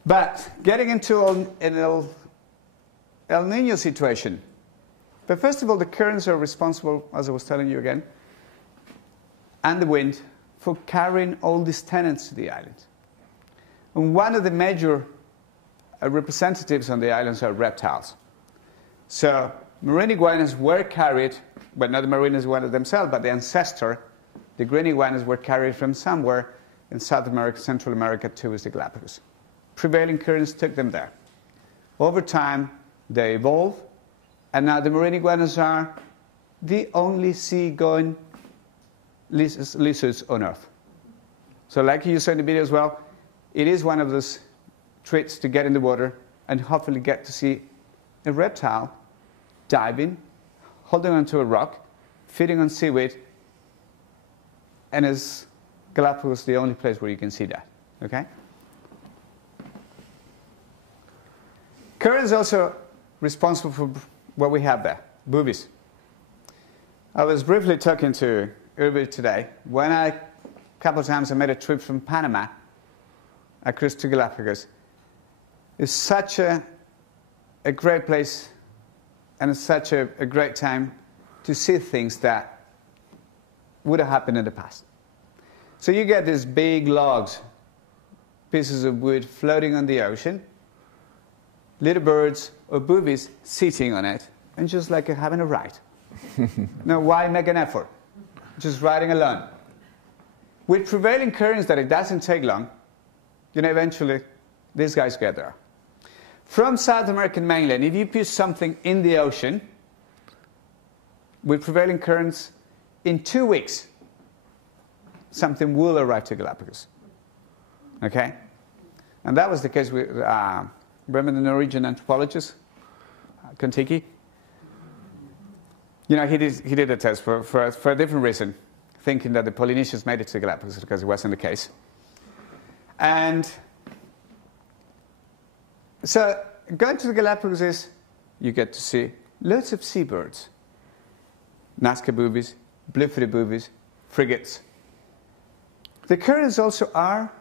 But getting into an El Nino situation. But first of all, the currents are responsible, as I was telling you again, and the wind, for carrying all these tenants to the island. And one of the major representatives on the islands are reptiles. So marine iguanas were carried, but not the marine iguanas themselves, but the ancestor, the green iguanas, were carried from somewhere in South America, Central America, towards the Galapagos. Prevailing currents took them there. Over time, they evolved, and now the marine iguanas are the only sea-going lizards on Earth. So like you saw in the video as well, it is one of those treats to get in the water and hopefully get to see a reptile diving, holding onto a rock, feeding on seaweed, and is Galapagos the only place where you can see that. Okay? Current is also responsible for what we have there, boobies. I was briefly talking to Irby today. When a couple of times I made a trip from Panama across to Galapagos. It's such a great place, and it's such a great time to see things that would have happened in the past. So you get these big logs, pieces of wood floating on the ocean, little birds or boobies sitting on it, and just like having a ride. Now, why make an effort? Just riding alone. With prevailing currents that it doesn't take long, eventually these guys get there. From South American mainland, if you put something in the ocean, with prevailing currents, in 2 weeks, something will arrive to Galapagos. Okay? And that was the case with, remember the Norwegian anthropologist, Kontiki? He did a test for a different reason, thinking that the Polynesians made it to Galapagos, because it wasn't the case. And so going to the Galapagos is, you get to see loads of seabirds. Nazca boobies, blue-footed boobies, frigates. The currents also are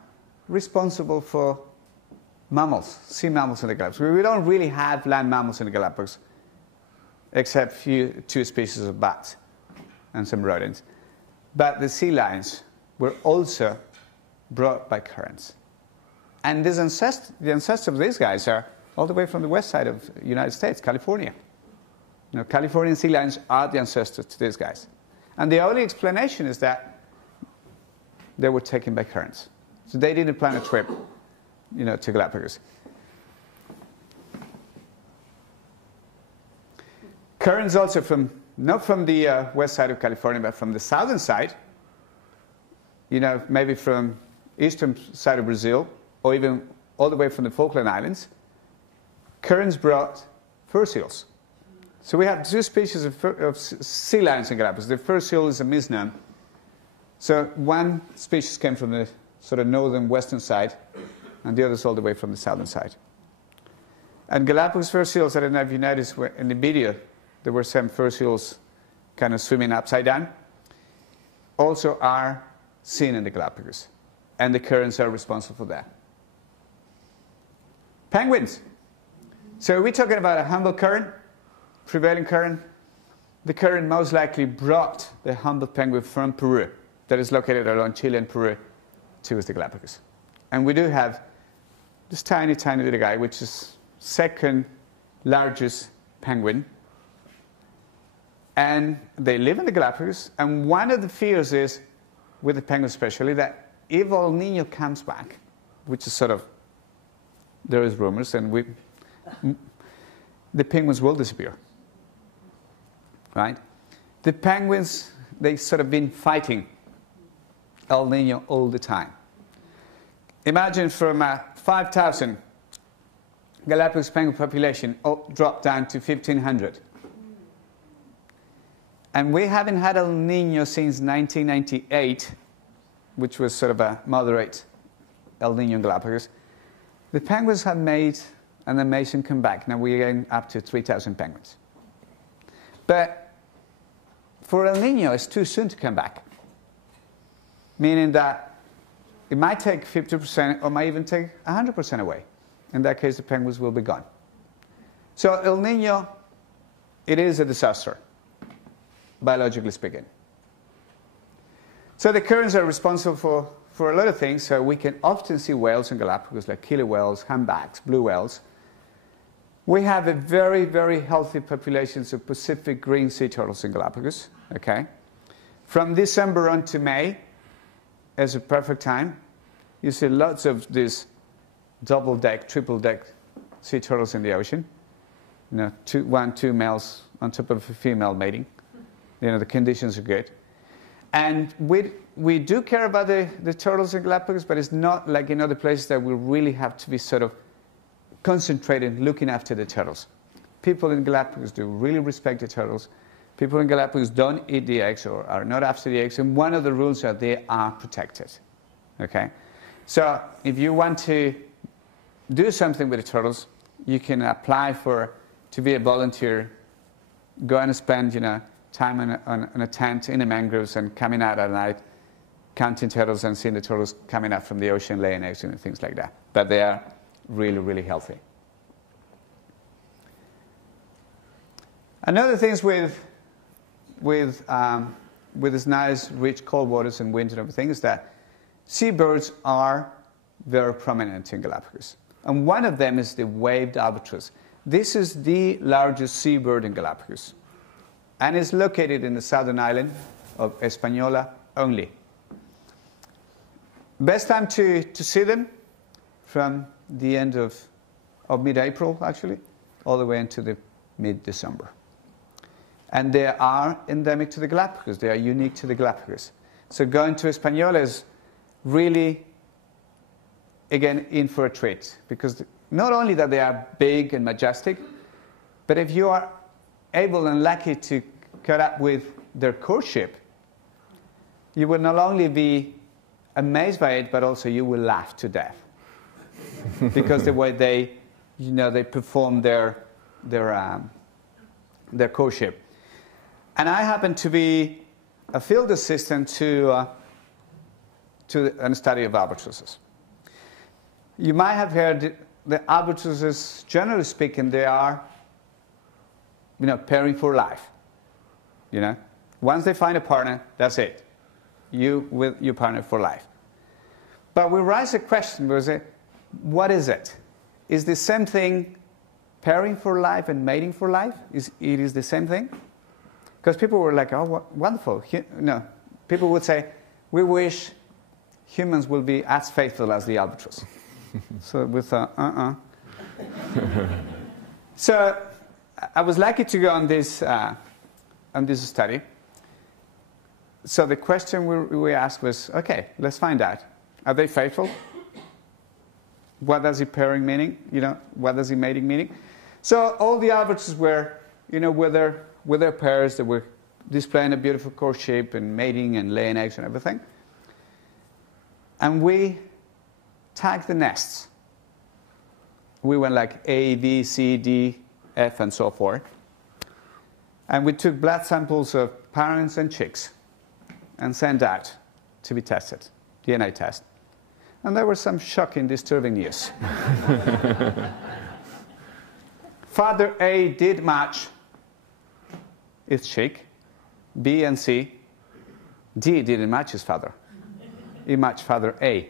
responsible for mammals, sea mammals in the Galapagos. We don't really have land mammals in the Galapagos, except two species of bats and some rodents. But the sea lions were also brought by currents. And the ancestors of these guys are all the way from the west side of the United States, California. Californian sea lions are the ancestors to these guys. And the only explanation is that they were taken by currents. So they didn't plan a trip, to Galapagos. Currents also not from the west side of California, but from the southern side, maybe from eastern side of Brazil or even all the way from the Falkland Islands, currents brought fur seals. So we have two species of sea lions in Galapagos. The fur seal is a misnomer. So one species came from the sort of northern western side, and the others all the way from the southern side. And Galapagos fur seals, I don't know if you noticed in the video, there were some fur seals kind of swimming upside down, also are seen in the Galapagos. And the currents are responsible for that. Penguins. So we're talking about a Humboldt current, prevailing current. The current most likely brought the Humboldt penguin from Peru, that is located around Chile and Peru, to the Galapagos. And we do have this tiny, tiny little guy, which is second largest penguin. And they live in the Galapagos. And one of the fears is, with the penguin especially, that if El Niño comes back, which is sort of, there is rumors, and the penguins will disappear. Right? The penguins, they sort of been fighting El Niño all the time. Imagine from 5,000 Galapagos penguin population dropped down to 1,500. And we haven't had El Niño since 1998, which was sort of a moderate El Niño in Galapagos. The penguins have made an amazing comeback. Now we're getting up to 3,000 penguins. But for El Niño, it's too soon to come back. Meaning that it might take 50% or might even take 100% away. In that case, the penguins will be gone. So El Niño, it is a disaster, biologically speaking. So the currents are responsible for a lot of things. So we can often see whales in Galapagos, like killer whales, humpbacks, blue whales. We have a very, very healthy populations of Pacific green sea turtles in Galapagos. Okay? From December on to May is a perfect time. You see lots of these double-deck, triple-deck sea turtles in the ocean. You know, two males on top of a female mating. You know, the conditions are good. And we do care about the turtles in Galapagos, but it's not like in other places that we really have to be sort of concentrated looking after the turtles. People in Galapagos do really respect the turtles. People in Galapagos don't eat the eggs or are not after the eggs. And one of the rules is they are protected. Okay? So if you want to do something with the turtles, you can apply to be a volunteer, go and spend time on a tent in the mangroves and coming out at night, counting turtles and seeing the turtles coming out from the ocean, laying eggs and things like that. But they are really, really healthy. Another thing with this nice, rich, cold waters and wind and everything is that seabirds are very prominent in Galapagos. And one of them is the waved albatross. This is the largest seabird in Galapagos. And it's located in the southern island of Española only. Best time to see them from the end of mid-April, actually, all the way into the mid-December. And they are endemic to the Galapagos. They are unique to the Galapagos. So going to Española is really, again, in for a treat. Because not only that they are big and majestic, but if you are able and lucky to cut up with their courtship, you will not only be amazed by it, but also you will laugh to death. Because the way they perform their courtship. And I happen to be a field assistant to a study of albatrosses. You might have heard the albatrosses, generally speaking, they are, pairing for life. Once they find a partner, that's it. You with your partner for life. But we raise a question, what is it? Is the same thing pairing for life and mating for life? It is the same thing? Because people were like, oh, wonderful. No, people would say, we wish humans will be as faithful as the albatross. So we thought, So I was lucky to go on this study. So the question we asked was, okay, let's find out. Are they faithful? What does it pairing meaning? What does it mating meaning? So all the albatrosses were, with their pairs, they were displaying a beautiful courtship and mating and laying eggs and everything. And we tagged the nests. We went like A, B, C, D, F, and so forth. And we took blood samples of parents and chicks and sent out to be tested, DNA test. And there was some shocking, disturbing news. Father A did match his chick. B and C. D didn't match his father. He matched Father A.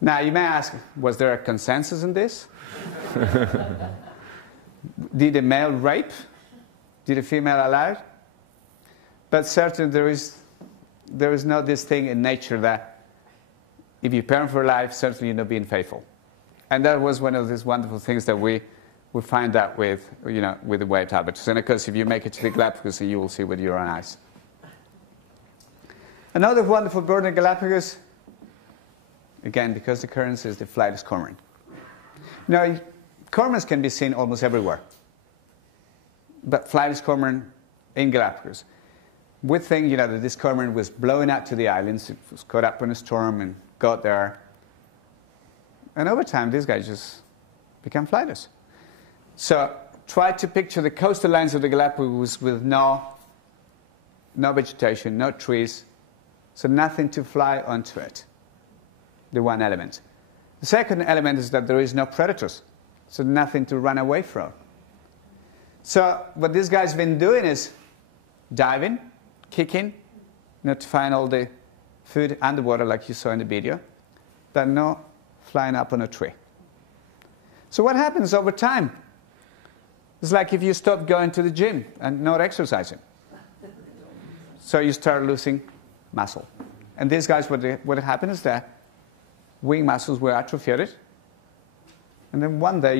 Now, you may ask, was there a consensus in this? Did the male rape? Did the female allow? But certainly there is not this thing in nature that if you parent for life, certainly you're not being faithful. And that was one of these wonderful things that we find out with the wave albatross. And of course, if you make it to the Galapagos, you will see with your own eyes. Another wonderful bird in Galapagos, again, because the currents, is the flightless cormorant. Now, cormorants can be seen almost everywhere. But flightless cormorant in Galapagos. We think, that this cormorant was blowing out to the islands. It was caught up in a storm and got there. And over time, these guys just become flightless. So try to picture the coastal lines of the Galapagos with no vegetation, no trees, so nothing to fly onto it, the one element. The second element is that there is no predators, so nothing to run away from. So what these guys have been doing is diving, kicking, to find all the food underwater like you saw in the video, but no flying up on a tree. So what happens over time? It's like if you stop going to the gym and not exercising. So you start losing muscle. And these guys, what happened is that wing muscles were atrophied. And then one day,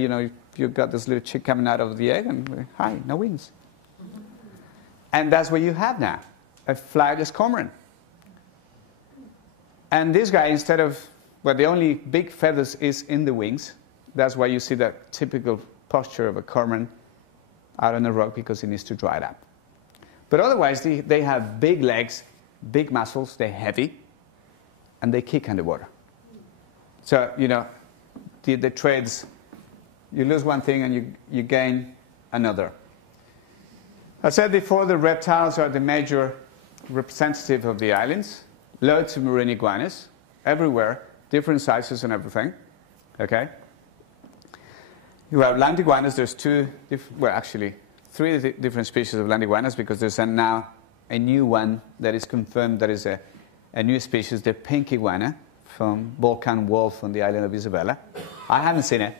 you've got this little chick coming out of the egg and, hi, no wings. And that's what you have now, a flightless cormorant. And this guy, instead of, the only big feathers is in the wings. That's why you see that typical posture of a cormorant out on a rock, because it needs to dry it up. But otherwise, they have big legs, big muscles, they're heavy, and they kick underwater. So, the trades, you lose one thing and you gain another. I said before, the reptiles are the major representative of the islands. Loads of marine iguanas, everywhere, different sizes and everything. Okay? You have land iguanas. There's three different species of land iguanas, because there's now a new one that is confirmed that is a new species, the pink iguana from Volcan Wolf on the island of Isabella. I haven't seen it.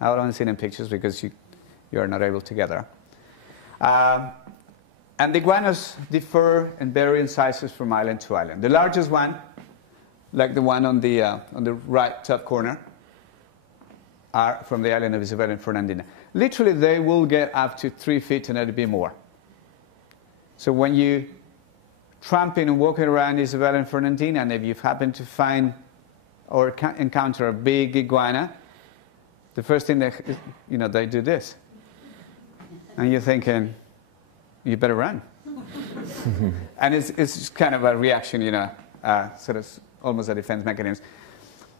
I've only seen it in pictures because you are not able to get there. And the iguanas differ and vary in sizes from island to island. The largest one, like the one on the right top corner, are from the island of Isabella and Fernandina. Literally, they will get up to 3 feet and a bit more. So when you tramping and walking around Isabella and Fernandina, and if you happen to find or encounter a big iguana, the first thing they do this. And you're thinking, you better run. And it's kind of a reaction, sort of almost a defense mechanism.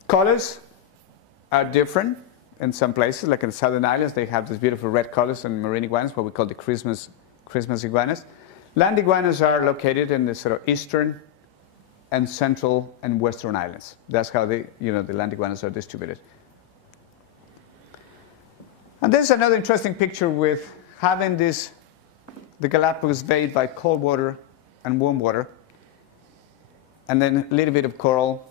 Colors are different in some places, like in the southern islands. They have these beautiful red colors and marine iguanas, what we call the Christmas iguanas. Land iguanas are located in the sort of eastern and central and western islands. That's how the land iguanas are distributed. And there's another interesting picture with having the Galapagos bathed by cold water and warm water, and then a little bit of coral.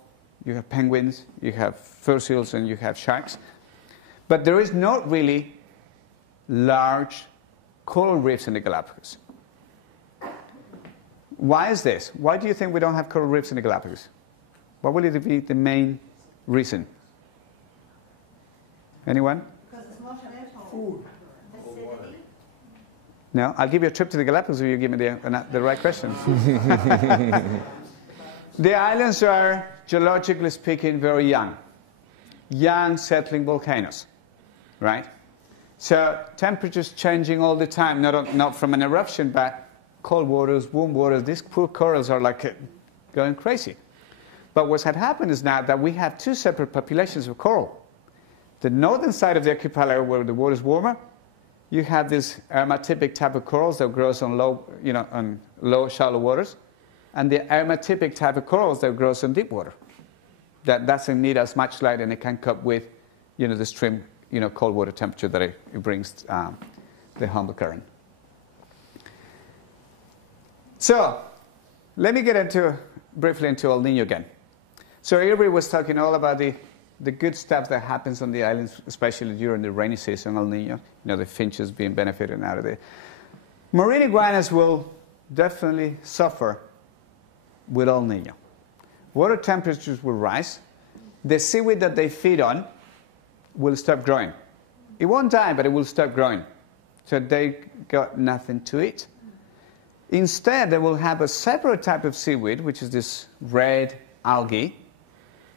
You have penguins, you have fur seals, and you have sharks. But there is not really large coral reefs in the Galapagos. Why is this? Why do you think we don't have coral reefs in the Galapagos? What will it be the main reason? Anyone? Because it's not food. Acidity. No, I'll give you a trip to the Galapagos if you give me the right question. The islands are, geologically speaking, very young settling volcanoes, right? So temperatures changing all the time, not from an eruption, but cold waters, warm waters. These poor corals are like going crazy. But what had happened is now that we have two separate populations of coral. The northern side of the archipelago, where the water is warmer, you have this aromatypic type of corals that grows on low, shallow waters, and the aromatypic type of corals that grows on deep water. That doesn't need as much light, and it can cope with, the extreme, cold water temperature that it brings the Humboldt current. So, let me get briefly into El Niño again. So Irby was talking all about the good stuff that happens on the islands, especially during the rainy season, El Niño. The finches being benefited out of it. Marine iguanas will definitely suffer with El Niño. Water temperatures will rise. The seaweed that they feed on will stop growing. It won't die, but it will stop growing. So they got nothing to eat. Instead, they will have a separate type of seaweed, which is this red algae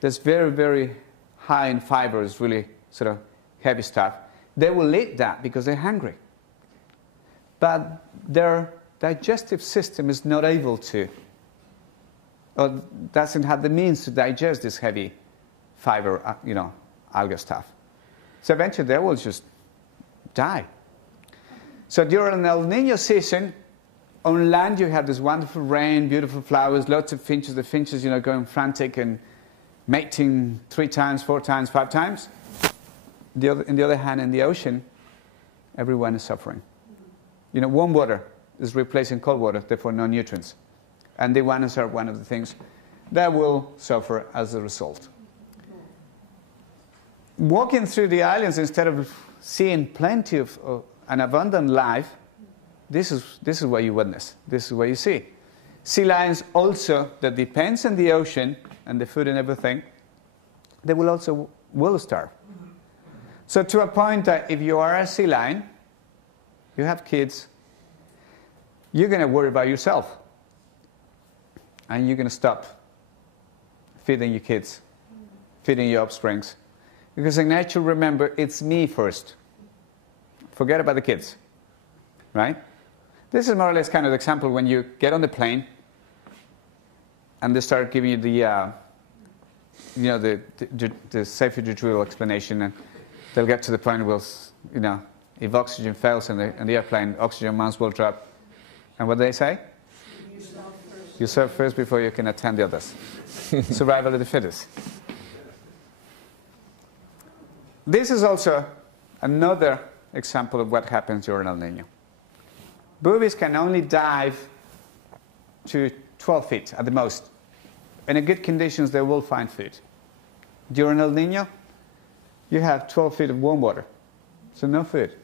that's very, very high in fiber, is really sort of heavy stuff. They will eat that because they're hungry. But their digestive system is not able to, or doesn't have the means to digest this heavy fiber, algae stuff. So eventually they will just die. So during El Niño season, on land you have this wonderful rain, beautiful flowers, lots of finches. The finches, going frantic and mating 3 times, 4 times, 5 times. On the other hand, in the ocean, everyone is suffering. Warm water is replacing cold water, therefore no nutrients. And the iguanas are one of the things that will suffer as a result. Walking through the islands, instead of seeing plenty of an abundant life, this is what you witness. This is what you see. Sea lions also, that depends on the ocean and the food and everything, they will also starve. So to a point that if you are a sea lion, you have kids, you're going to worry about yourself. And you're going to stop feeding your kids, feeding your offsprings. Because in nature, remember, it's me first. Forget about the kids, right? This is more or less kind of the example when you get on the plane and they start giving you the safety drill explanation, and they'll get to the point where, if oxygen fails in the airplane, oxygen amounts will drop. And what do they say? You serve first before you can attend the others. Survival of the fittest. This is also another example of what happens during El Niño. Boobies can only dive to 12 feet at the most. And in good conditions, they will find food. During El Niño, you have 12 feet of warm water, so no food.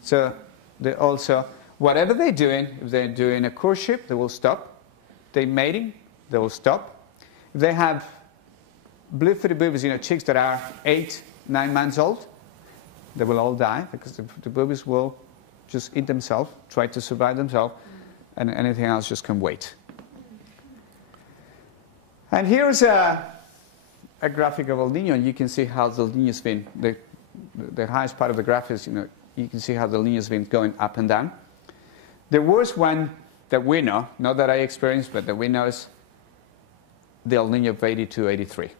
So they also, whatever they're doing, if they're doing a courtship, they will stop. They're mating, they will stop. If they have blue-footed boobies, chicks that are 8, 9 months old, they will all die because the boobies will just eat themselves, try to survive themselves, and anything else just can wait. And here's a graphic of El Niño, and you can see how the El Niño's been, the highest part of the graph is, you can see how the El Niño's been going up and down. The worst one that we know, not that I experienced, but that we know is the El Niño of 82, 83,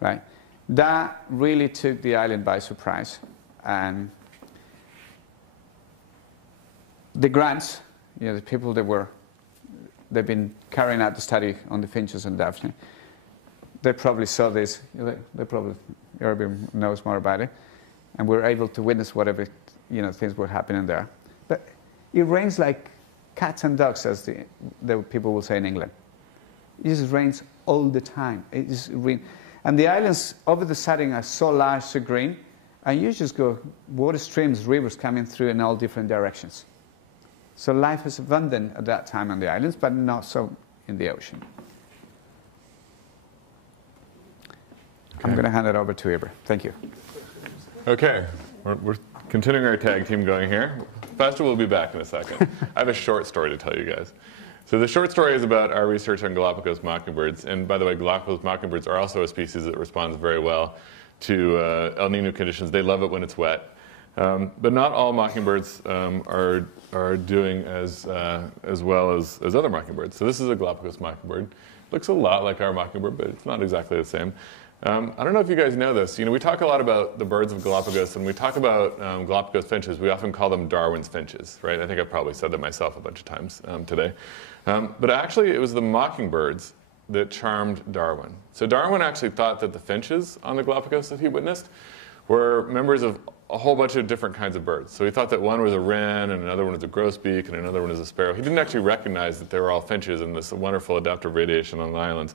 right? That really took the island by surprise. And the grants, the people they've been carrying out the study on the finches and Daphne, they probably saw this, Irby knows more about it, and we're able to witness whatever, things were happening there. But it rains like cats and dogs, as the people will say in England. It just rains all the time. It just rains. And the islands over the sudden are so large, so green, and you just go water streams, rivers coming through in all different directions. So life is abundant at that time on the islands, but not so in the ocean. Okay. I'm going to hand it over to Irby. Thank you. Okay, we're continuing our tag team going here. Fausto will be back in a second. I have a short story to tell you guys. So the short story is about our research on Galapagos mockingbirds. And by the way, Galapagos mockingbirds are also a species that responds very well to El Nino conditions. They love it when it's wet. But not all mockingbirds are doing as well as other mockingbirds. So this is a Galapagos mockingbird. Looks a lot like our mockingbird, but it's not exactly the same. I don't know if you guys know this. We talk a lot about the birds of Galapagos, and we talk about Galapagos finches. We often call them Darwin's finches, right? I think I've probably said that myself a bunch of times today. But actually, it was the mockingbirds that charmed Darwin. So Darwin actually thought that the finches on the Galapagos that he witnessed were members of a whole bunch of different kinds of birds. So he thought that one was a wren, and another one was a grosbeak, and another one was a sparrow. He didn't actually recognize that they were all finches in this wonderful adaptive radiation on the islands.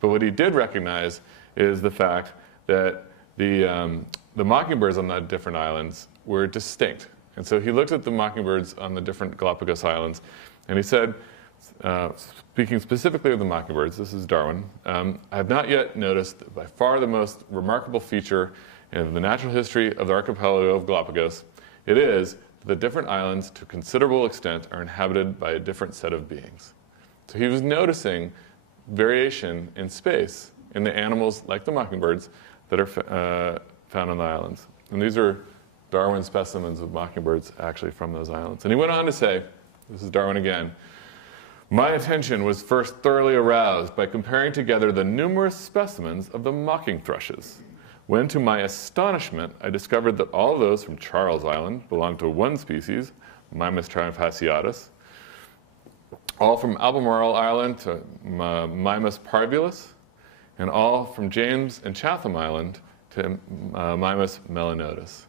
But what he did recognize is the fact that the mockingbirds on the different islands were distinct. And so he looked at the mockingbirds on the different Galapagos islands, and he said, speaking specifically of the mockingbirds, this is Darwin, I have not yet noticed that by far the most remarkable feature in the natural history of the archipelago of Galapagos, it is that the different islands, to a considerable extent, are inhabited by a different set of beings. So he was noticing variation in space in the animals, like the mockingbirds, that are found on the islands. And these are Darwin specimens of mockingbirds actually from those islands. And he went on to say, this is Darwin again, my attention was first thoroughly aroused by comparing together the numerous specimens of the mocking thrushes, when to my astonishment I discovered that all of those from Charles Island belonged to one species, Mimus triumphaciatus, all from Albemarle Island to Mimus parvulus, and all from James and Chatham Island to Mimus melanotus.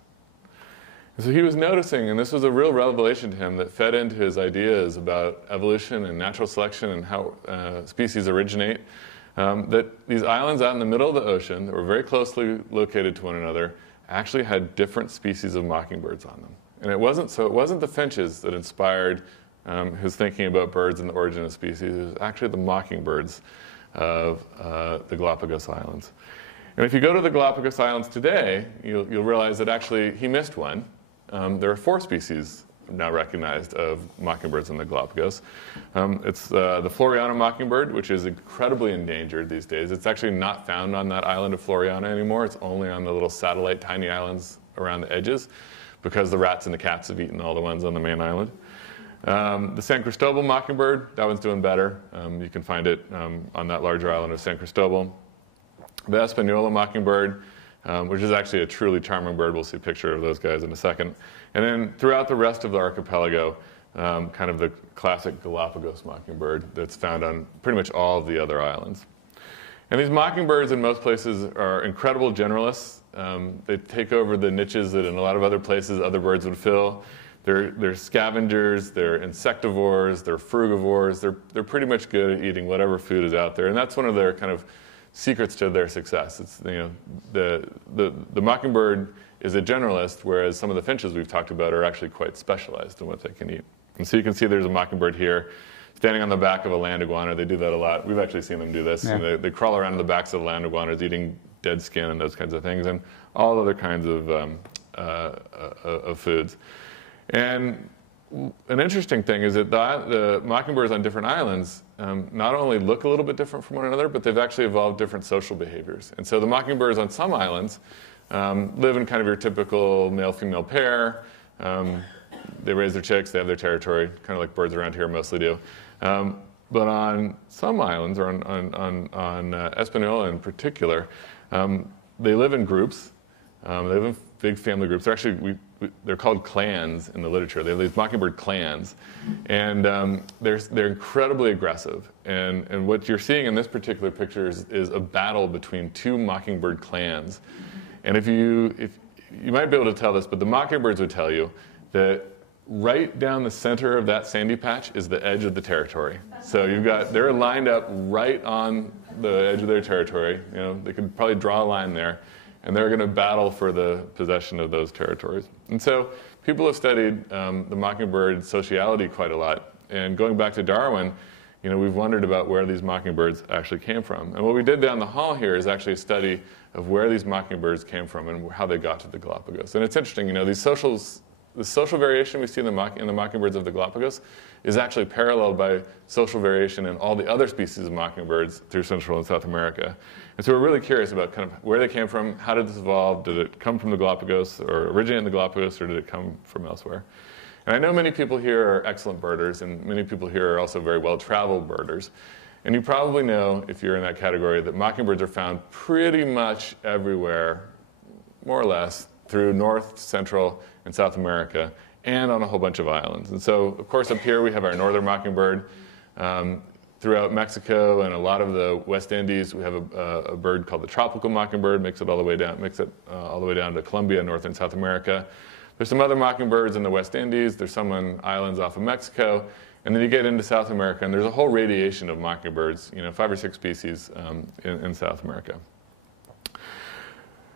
And so he was noticing, and this was a real revelation to him that fed into his ideas about evolution and natural selection and how species originate, that these islands out in the middle of the ocean that were very closely located to one another actually had different species of mockingbirds on them. And it wasn't the finches that inspired his thinking about birds and the origin of species. It was actually the mockingbirds of the Galapagos Islands. And if you go to the Galapagos Islands today, you'll realize that actually he missed one. There are 4 species now recognized of mockingbirds in the Galapagos. It's the Floriana mockingbird, which is incredibly endangered these days. It's actually not found on that island of Floriana anymore. It's only on the little satellite tiny islands around the edges because the rats and the cats have eaten all the ones on the main island. The San Cristobal mockingbird, that one's doing better. You can find it on that larger island of San Cristobal. The Espanola mockingbird, which is actually a truly charming bird. We'll see a picture of those guys in a second. And then throughout the rest of the archipelago, kind of the classic Galapagos mockingbird that's found on pretty much all of the other islands. And these mockingbirds in most places are incredible generalists. They take over the niches that in a lot of other places other birds would fill. They're scavengers, they're insectivores, they're frugivores. They're pretty much good at eating whatever food is out there. And that's one of their kind of secrets to their success. It's, the mockingbird is a generalist, whereas some of the finches we've talked about are actually quite specialized in what they can eat. And so you can see there's a mockingbird here standing on the back of a land iguana. They do that a lot. We've actually seen them do this. Yeah. They crawl around on the backs of the land iguanas, eating dead skin and those kinds of things, and all other kinds of foods. And an interesting thing is that the mockingbirds on different islands not only look a little bit different from one another, but they've actually evolved different social behaviors. And so the mockingbirds on some islands live in kind of your typical male-female pair. They raise their chicks, they have their territory, kind of like birds around here mostly do. But on some islands, or on Espanola in particular, they live in groups. They live in big family groups. They're actually, they're called clans in the literature. They have these mockingbird clans. And they're incredibly aggressive. And what you're seeing in this particular picture is a battle between 2 mockingbird clans. And if you might be able to tell this, but the mockingbirds would tell you that right down the center of that sandy patch is the edge of the territory. So they're lined up right on the edge of their territory. They could probably draw a line there. And they're going to battle for the possession of those territories. And so people have studied the mockingbird sociality quite a lot. And going back to Darwin, we've wondered about where these mockingbirds actually came from. And what we did down the hall here is actually a study of where these mockingbirds came from and how they got to the Galapagos. And it's interesting, these social the social variation we see in the mockingbirds of the Galapagos is actually paralleled by social variation in all the other species of mockingbirds through Central and South America. And so we're really curious about kind of where they came from, how did this evolve, did it come from the Galapagos or originate in the Galapagos, or did it come from elsewhere? And I know many people here are excellent birders, and many people here are also very well-traveled birders. And you probably know, if you're in that category, that mockingbirds are found pretty much everywhere, more or less, through North, Central, and South America, and on a whole bunch of islands. And so, of course, up here we have our northern mockingbird. Throughout Mexico and a lot of the West Indies, we have a bird called the tropical mockingbird, makes it all the way down to Colombia, North and South America. There's some other mockingbirds in the West Indies. There's some on islands off of Mexico. And then you get into South America, and there's a whole radiation of mockingbirds, 5 or 6 species in South America.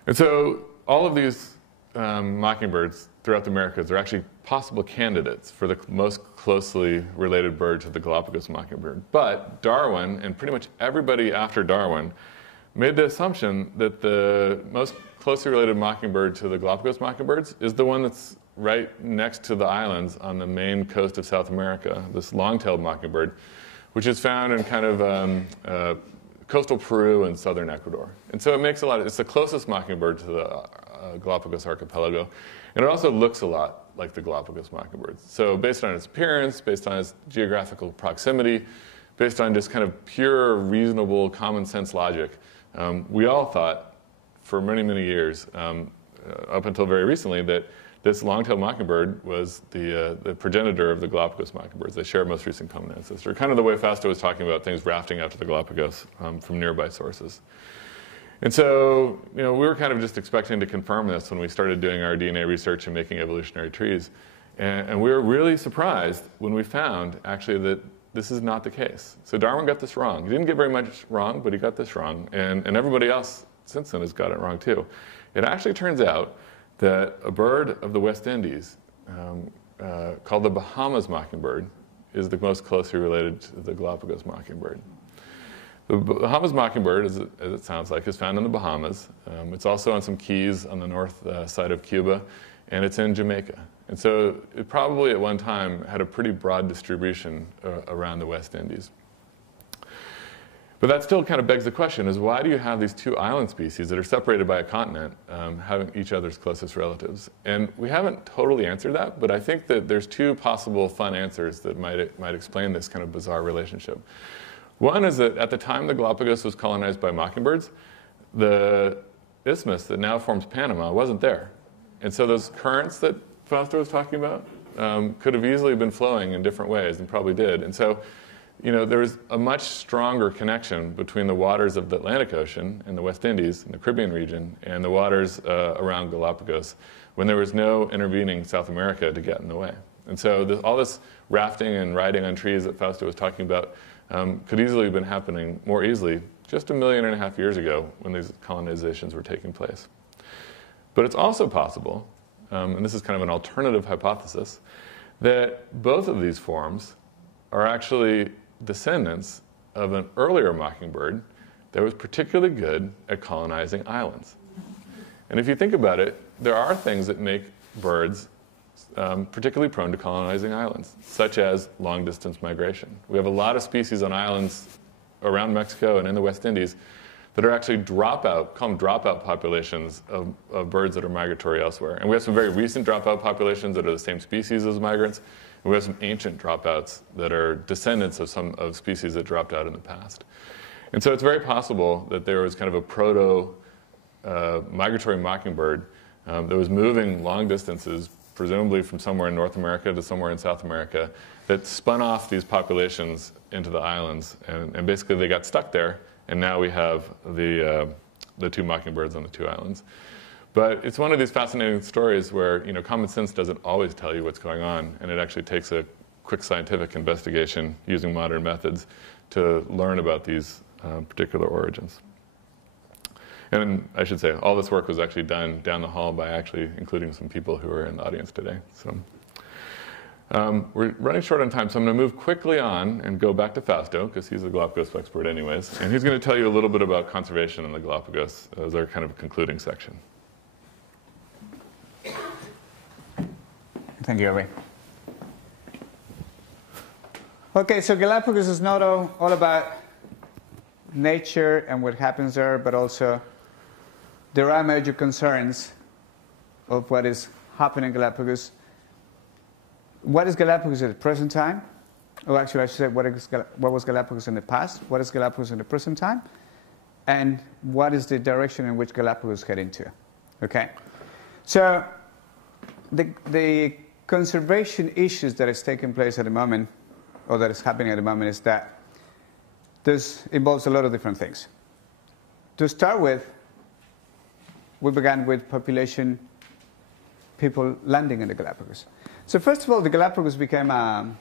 And so all of these mockingbirds throughout the Americas are actually possible candidates for the most closely related bird to the Galapagos mockingbird. But Darwin, and pretty much everybody after Darwin, made the assumption that the most closely related mockingbird to the Galapagos mockingbirds is the one that's right next to the islands on the main coast of South America, this long-tailed mockingbird, which is found in kind of coastal Peru and southern Ecuador. And so it's the closest mockingbird to the Galapagos archipelago. And it also looks a lot like the Galapagos mockingbirds. So based on its appearance, based on its geographical proximity, based on just kind of pure, reasonable, common sense logic, we all thought for many, many years, up until very recently, that this long-tailed mockingbird was the progenitor of the Galapagos mockingbirds. They share a most recent common ancestor, kind of the way Fausto was talking about things rafting out to the Galapagos from nearby sources. And so, we were kind of just expecting to confirm this when we started doing our DNA research and making evolutionary trees. And we were really surprised when we found, actually, that this is not the case. So Darwin got this wrong. He didn't get very much wrong, but he got this wrong. And everybody else since then has got it wrong, too. It actually turns out that a bird of the West Indies called the Bahamas mockingbird is the most closely related to the Galapagos mockingbird. The Bahamas mockingbird, as it sounds like, is found in the Bahamas. It's also on some keys on the north side of Cuba, and it's in Jamaica. And so it probably at one time had a pretty broad distribution around the West Indies. But that still kind of begs the question, is why do you have these 2 island species that are separated by a continent having each other's closest relatives? And we haven't totally answered that, but I think that there's 2 possible fun answers that might explain this kind of bizarre relationship. One is that at the time the Galapagos was colonized by mockingbirds, the isthmus that now forms Panama wasn't there. And so those currents that Fausto was talking about could have easily been flowing in different ways, and probably did. And so, there was a much stronger connection between the waters of the Atlantic Ocean in the West Indies, in the Caribbean region, and the waters around Galapagos when there was no intervening South America to get in the way. And so all this rafting and riding on trees that Fausto was talking about could easily have been happening more easily just 1.5 million years ago when these colonizations were taking place. But it's also possible, and this is kind of an alternative hypothesis, that both of these forms are actually descendants of an earlier mockingbird that was particularly good at colonizing islands. And if you think about it, there are things that make birds particularly prone to colonizing islands, such as long-distance migration. We have a lot of species on islands around Mexico and in the West Indies that are actually call them dropout populations of birds that are migratory elsewhere. And we have some very recent dropout populations that are the same species as migrants, and we have some ancient dropouts that are descendants of species that dropped out in the past. And so it's very possible that there was kind of a proto-migratory mockingbird that was moving long distances, presumably from somewhere in North America to somewhere in South America, that spun off these populations into the islands. And basically they got stuck there, and now we have the 2 mockingbirds on the 2 islands. But it's one of these fascinating stories where common sense doesn't always tell you what's going on, and it actually takes a quick scientific investigation using modern methods to learn about these particular origins. And I should say, all this work was actually done down the hall by actually including some people who are in the audience today. So we're running short on time, so I'm going to move quickly on and go back to Fausto, because he's the Galapagos expert anyways. And he's going to tell you a little bit about conservation in the Galapagos as our kind of concluding section. Thank you, Irby. Okay, so Galapagos is not all about nature and what happens there, but also there are major concerns of what is happening in Galapagos. What is Galapagos at the present time? Oh, actually, I should say what was Galapagos in the past, what is Galapagos in the present time, and what is the direction in which Galapagos is heading to. Okay? So the conservation issues that is taking place at the moment, or that is happening at the moment, is that this involves a lot of different things. To start with, we began with population, people landing in the Galapagos. So first of all, the Galapagos became a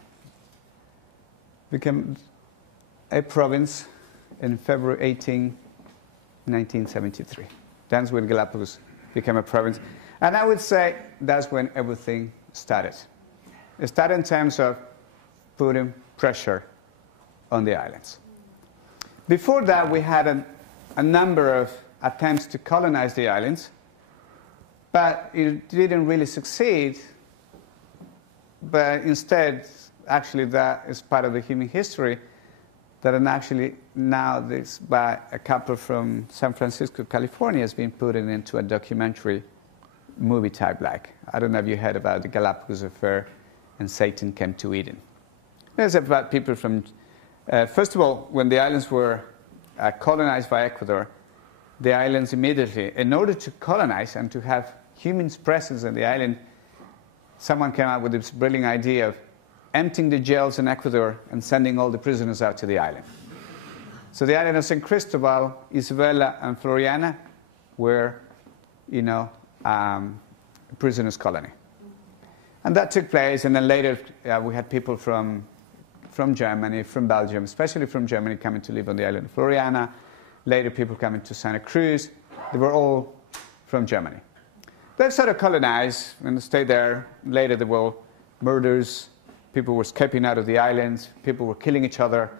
province in February 1973. That's when Galapagos became a province. And I would say that's when everything started. It started in terms of putting pressure on the islands. Before that, we had a number of attempts to colonize the islands, but it didn't really succeed. But instead, actually, that is part of the human history, that actually now this by a couple from San Francisco, California, has been put into a documentary movie type like. I don't know if you heard about the Galapagos Affair and Satan Came to Eden. It's about people from, first of all, when the islands were colonized by Ecuador, the islands immediately, in order to colonize and to have humans' presence in the island, someone came up with this brilliant idea of emptying the jails in Ecuador and sending all the prisoners out to the island. So the island of San Cristobal, Isabela, and Floriana were, prisoners' colony. And that took place, and then later we had people from Germany, from Belgium, especially from Germany, coming to live on the island of Floriana. Later, people coming to Santa Cruz. They were all from Germany. They sort of colonized and stayed there. Later, there were murders. People were escaping out of the islands. People were killing each other.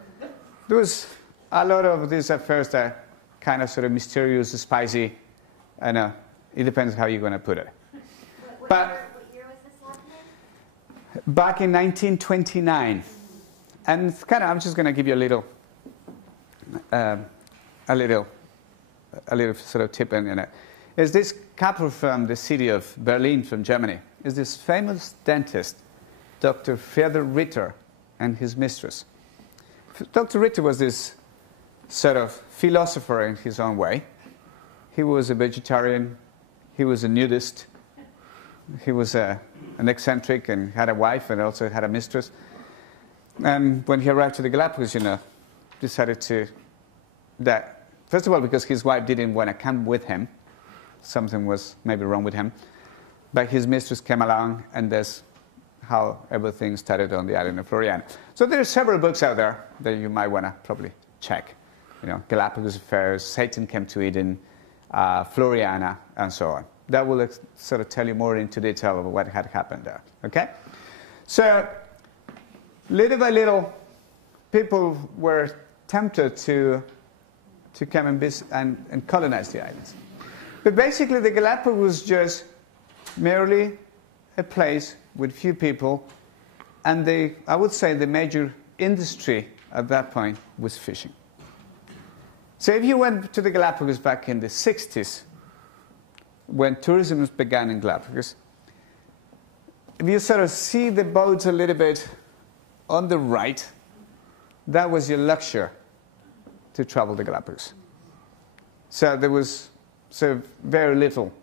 There was a lot of these affairs that kind of sort of mysterious, spicy. I know. It depends how you're going to put it. What year was this happening? Back in 1929. And it's kind of, I'm just going to give you a little sort of tip in it. Is this couple from the city of Berlin, from Germany, is this famous dentist, Dr. Feodor Ritter, and his mistress. Dr. Ritter was this sort of philosopher in his own way. He was a vegetarian. He was a nudist. He was an eccentric and had a wife and also had a mistress. And when he arrived to the Galapagos, decided to, that, first of all, because his wife didn't want to come with him. Something was maybe wrong with him. But his mistress came along, and that's how everything started on the island of Floriana. So there are several books out there that you might want to probably check. Galapagos Affairs, Satan Came to Eden, Floriana, and so on. That will sort of tell you more into detail of what had happened there. Okay? So, little by little, people were tempted to come and visit and colonize the islands. But basically, the Galapagos was just merely a place with few people, and I would say the major industry at that point was fishing. So if you went to the Galapagos back in the 60s, when tourism began in Galapagos, if you sort of see the boats a little bit on the right, that was your luxury to travel the Galapagos. So there was sort of very little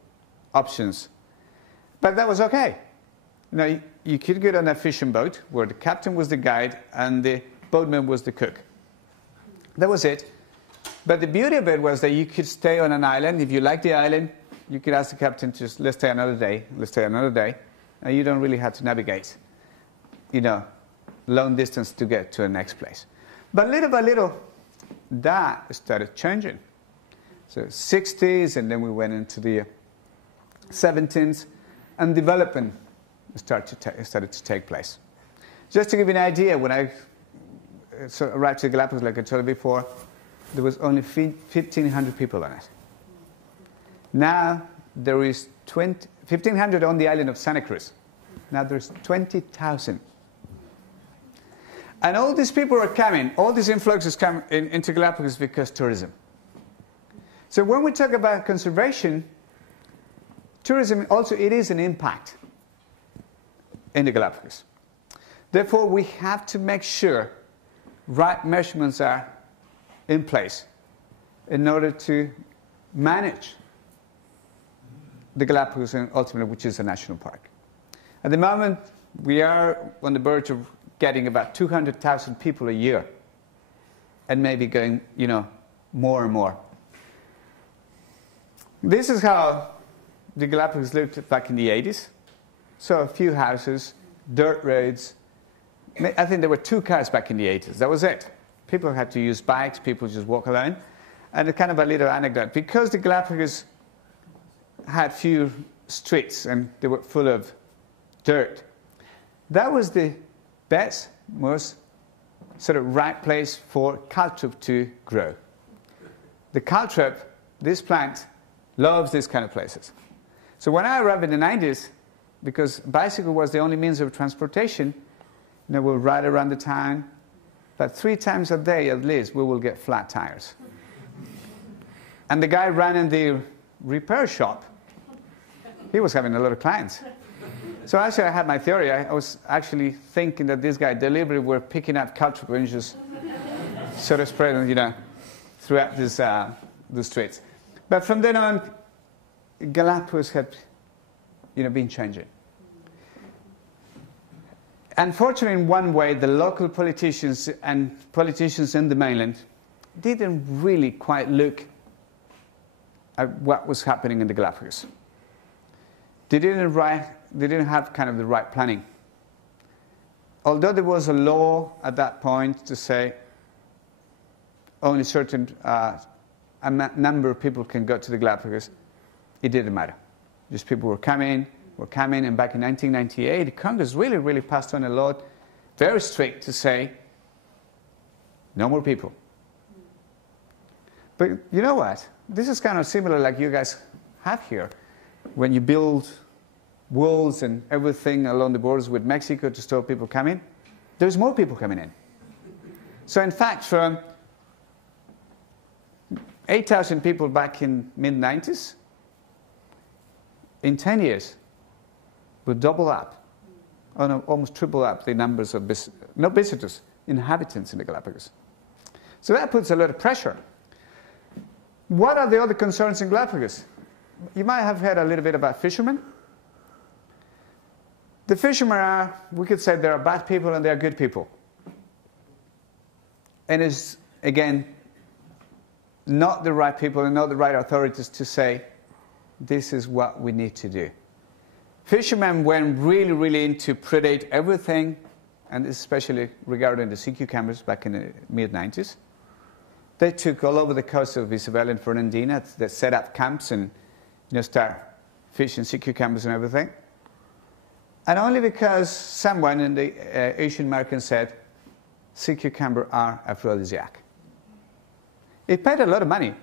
options. But that was okay. You could get on a fishing boat where the captain was the guide and the boatman was the cook. That was it. But the beauty of it was that you could stay on an island. If you liked the island, you could ask the captain to let's stay another day, and you don't really have to navigate, long distance to get to the next place. But little by little, that started changing. So 60s, and then we went into the 70s, and development started to take place. Just to give you an idea, when I arrived to the Galapagos, like I told you before, there was only 1,500 people on it. Now there is 1,500 on the island of Santa Cruz. Now there's 20,000. And all these people are coming, all these influxes come into Galapagos because tourism. So when we talk about conservation, tourism also, it is an impact in the Galapagos. Therefore, we have to make sure right measurements are in place in order to manage the Galapagos, and ultimately, which is a national park. At the moment, we are on the verge of getting about 200,000 people a year, and maybe going, more and more. This is how the Galapagos looked back in the 80s. So a few houses, dirt roads. I think there were 2 cars back in the 80s. That was it. People had to use bikes. People just walk alone. And a kind of a little anecdote. Because the Galapagos had few streets and they were full of dirt, that was the best, most sort of right place for caltrop to grow. The caltrop, this plant, loves these kind of places. So when I arrived in the 90s, because bicycle was the only means of transportation, we'll ride around the town, but 3 times a day at least we will get flat tires. And the guy running the repair shop, he was having a lot of clients. So actually I had my theory. I was actually thinking that this guy deliberately were picking up caltrop and just sort of spreading, throughout the streets. But from then on, Galapagos had, been changing. Unfortunately, in one way, the local politicians and politicians in the mainland didn't really quite look at what was happening in the Galapagos. They didn't have kind of the right planning. Although there was a law at that point to say only certain a number of people can go to the Galapagos, it didn't matter. Just people were coming, and back in 1998, Congress really passed on a law, very strict, to say, no more people. But you know what? This is kind of similar like you guys have here. When you build walls and everything along the borders with Mexico to stop people coming, there's more people coming in. So in fact, from 8,000 people back in mid-90s, in 10 years, we'll double up, almost triple up the numbers of not visitors, inhabitants in the Galapagos. So that puts a lot of pressure. What are the other concerns in Galapagos? You might have heard a little bit about fishermen. The fishermen are, we could say, there are bad people and there are good people. And it's, again, not the right people and not the right authorities to say, this is what we need to do. Fishermen went really into predate everything, and especially regarding the sea cucumbers back in the mid-90s. They took all over the coast of Isabel and Fernandina. They set up camps and start fishing sea cucumbers and everything. And only because someone in the Asian market said, sea cucumbers are aphrodisiac. It paid a lot of money,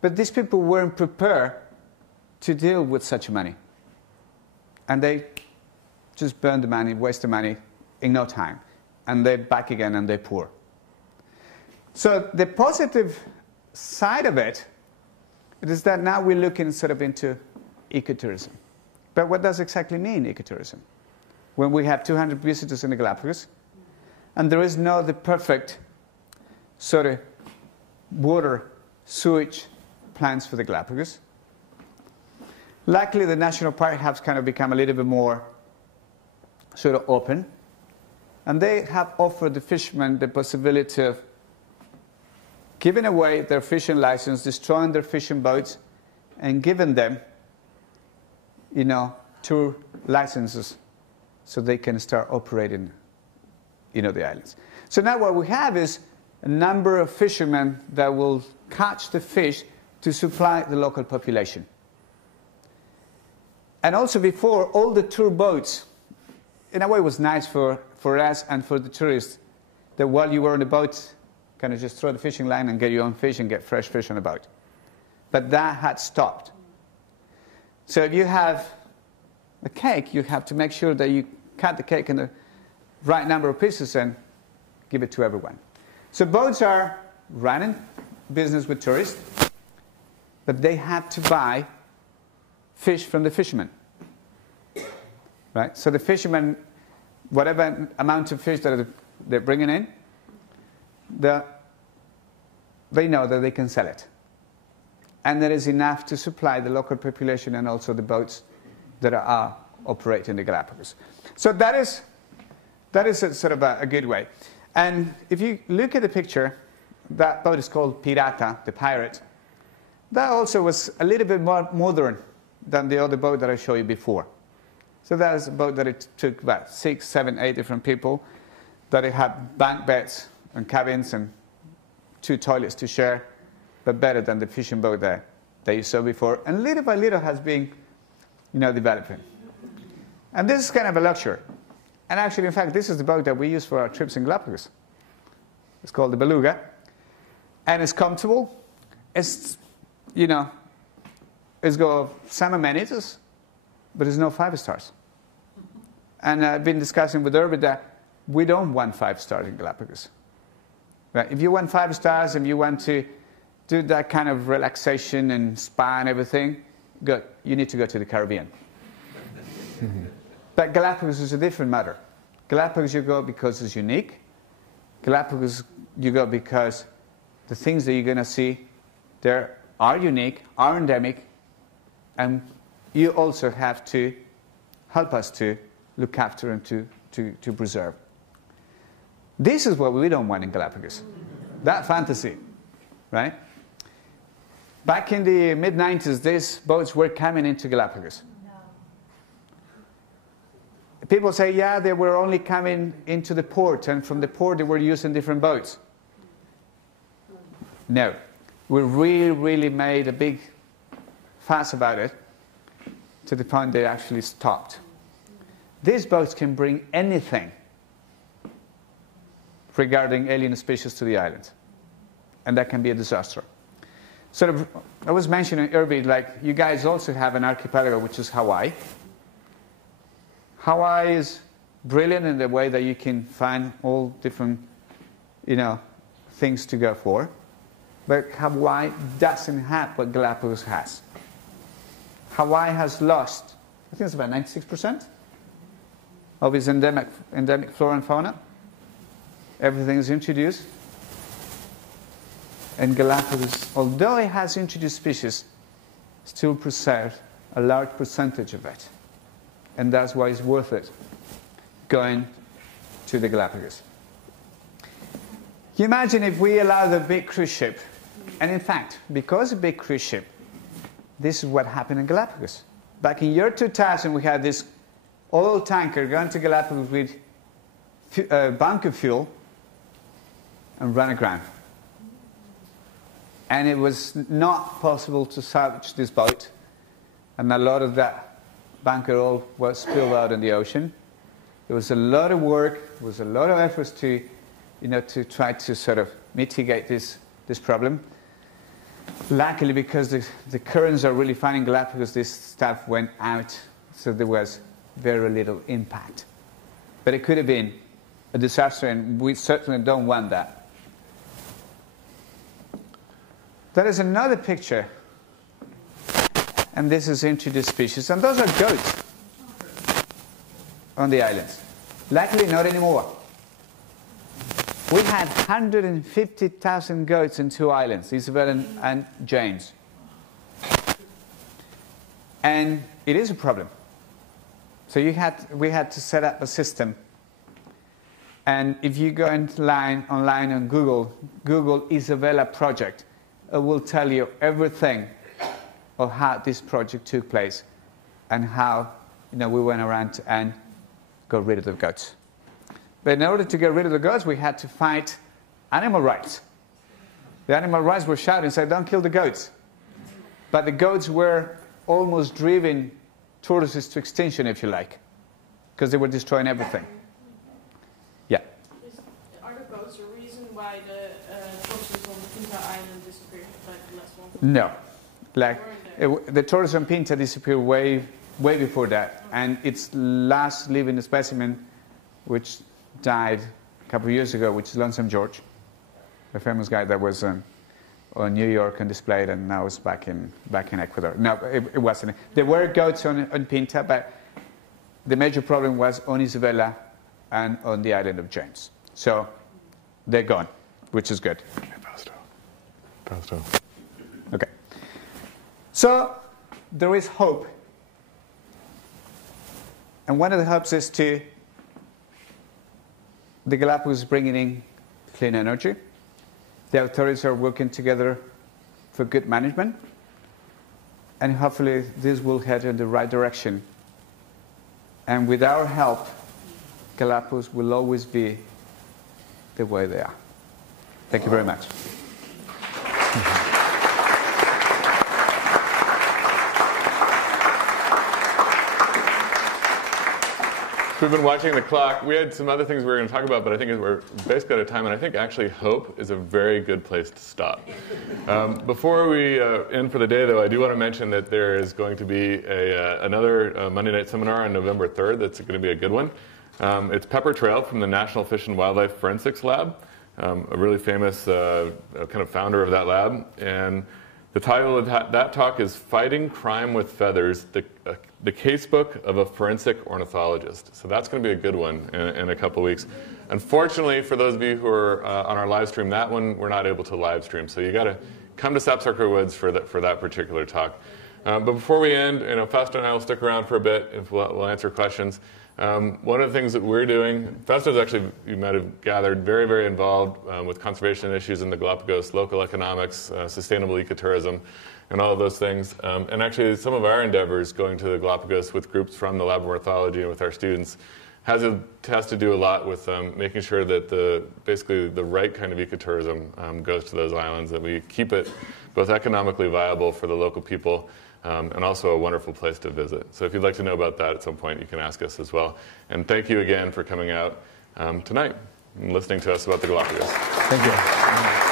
but these people weren't prepared to deal with such money. And they just burned the money, waste the money in no time. And they're back again and they're poor. So the positive side of it is that now we're looking sort of into ecotourism. But what does exactly mean ecotourism? When we have 200 visitors in the Galapagos, and there is no the perfect sort of water, sewage plans for the Galapagos. Luckily, the national park has kind of become a little bit more sort of open. And they have offered the fishermen the possibility of giving away their fishing license, destroying their fishing boats, and giving them, tour licenses so they can start operating, the islands. So now what we have is a number of fishermen that will catch the fish to supply the local population. And also before, all the tour boats, in a way it was nice for us and for the tourists, that while you were on the boat, kind of just throw the fishing line and get your own fish and get fresh fish on the boat. But that had stopped. So if you have a cake, you have to make sure that you cut the cake in the right number of pieces and give it to everyone. So boats are running business with tourists, but they have to buy fish from the fishermen. Right? So the fishermen, whatever amount of fish that they're bringing in, they know that they can sell it. And there is enough to supply the local population and also the boats that are operating the Galapagos. So that is a sort of a good way. And if you look at the picture, that boat is called Pirata, the pirate. That also was a little bit more modern than the other boat that I showed you before. So that is a boat that it took about 6, 7, 8 different people, that it had bunk beds and cabins and 2 toilets to share, but better than the fishing boat that you saw before. And little by little has been, developing. And this is kind of a luxury. And actually, in fact, this is the boat that we use for our trips in Galapagos. It's called the Beluga. And it's comfortable. It's, it's got some amenities, but it's no 5 stars. And I've been discussing with Irby that we don't want 5 stars in Galapagos. Right? If you want 5 stars and you want to do that kind of relaxation and spa and everything, good. You need to go to the Caribbean. But Galapagos is a different matter. Galapagos you go because it's unique. Galapagos you go because the things that you're going to see there are unique, are endemic, and you also have to help us to look after and to preserve. This is what we don't want in Galapagos. That fantasy, right? Back in the mid-90s, these boats were coming into Galapagos. No. People say, yeah, they were only coming into the port, and from the port they were using different boats. No. We really, really made a big fuss about it to the point they actually stopped. These boats can bring anything regarding alien species to the island, and that can be a disaster. Sort of, I was mentioning Irby, like you guys also have an archipelago, which is Hawaii. Hawaii is brilliant in the way that you can find all different, things to go for. But Hawaii doesn't have what Galapagos has. Hawaii has lost, I think it's about 96% of its endemic flora and fauna. Everything is introduced. And Galapagos, although it has introduced species, still preserves a large percentage of it. And that's why it's worth it going to the Galapagos. You imagine if we allowed a big cruise ship, and in fact, because a big cruise ship, this is what happened in Galapagos. Back in year 2000, we had this oil tanker going to Galapagos with bunker fuel and run aground. And it was not possible to salvage this boat. And a lot of that bunker oil was spilled out in the ocean. There was a lot of work, there was a lot of efforts to try to sort of mitigate this problem. Luckily, because the currents are really fine in Galapagos, this stuff went out, so there was very little impact. But it could have been a disaster, and we certainly don't want that. There is another picture, and this is introduced species, and those are goats on the islands. Luckily, not anymore. We had 150,000 goats in 2 islands, Isabel and James. And it is a problem. So we had to set up a system. And if you go online on Google Isabella project, it will tell you everything of how this project took place and how we went around and got rid of the goats. But in order to get rid of the goats, we had to fight animal rights. The animal rights were shouting, saying, don't kill the goats. But the goats were almost driving tortoises to extinction, if you like, because they were destroying everything. Yeah? Are the goats the reason why the tortoises on the Pinta Island disappeared, like the last one? No. The tortoise on Pinta disappeared way way before that. And its last living specimen, which died a couple of years ago, which is Lonesome George, the famous guy that was on New York and displayed, and now is back in Ecuador. No, it wasn't. There were goats on Pinta, but the major problem was on Isabella and on the island of James. So they're gone, which is good. Okay, Fausto. Okay. So there is hope. And one of the hopes is to the Galapagos bringing in clean energy. The authorities are working together for good management. And hopefully this will head in the right direction. And with our help, Galapagos will always be the way they are. Thank you very much. We've been watching the clock. We had some other things we were going to talk about, but I think we're basically out of time, and I think actually hope is a very good place to stop. Before we end for the day, though, I do want to mention that there is going to be another Monday night seminar on November 3rd that's going to be a good one. It's Pepper Trail from the National Fish and Wildlife Forensics Lab, a really famous kind of founder of that lab. And the title of that talk is Fighting Crime with Feathers, the Casebook of a Forensic Ornithologist. So that's going to be a good one in a couple weeks. Unfortunately, for those of you who are on our live stream, that one we're not able to live stream. So you got to come to Sapsucker Woods for that particular talk. But before we end, Fausto and I will stick around for a bit if we'll answer questions. One of the things that we're doing, Fausto's actually, you might have gathered, very, very involved with conservation issues in the Galapagos, local economics, sustainable ecotourism, and all of those things. And actually, some of our endeavors going to the Galapagos with groups from the Lab of Ornithology and with our students has to do a lot with making sure that basically the right kind of ecotourism goes to those islands, that we keep it both economically viable for the local people and also a wonderful place to visit. So if you'd like to know about that at some point, you can ask us as well. And thank you again for coming out tonight and listening to us about the Galapagos. Thank you.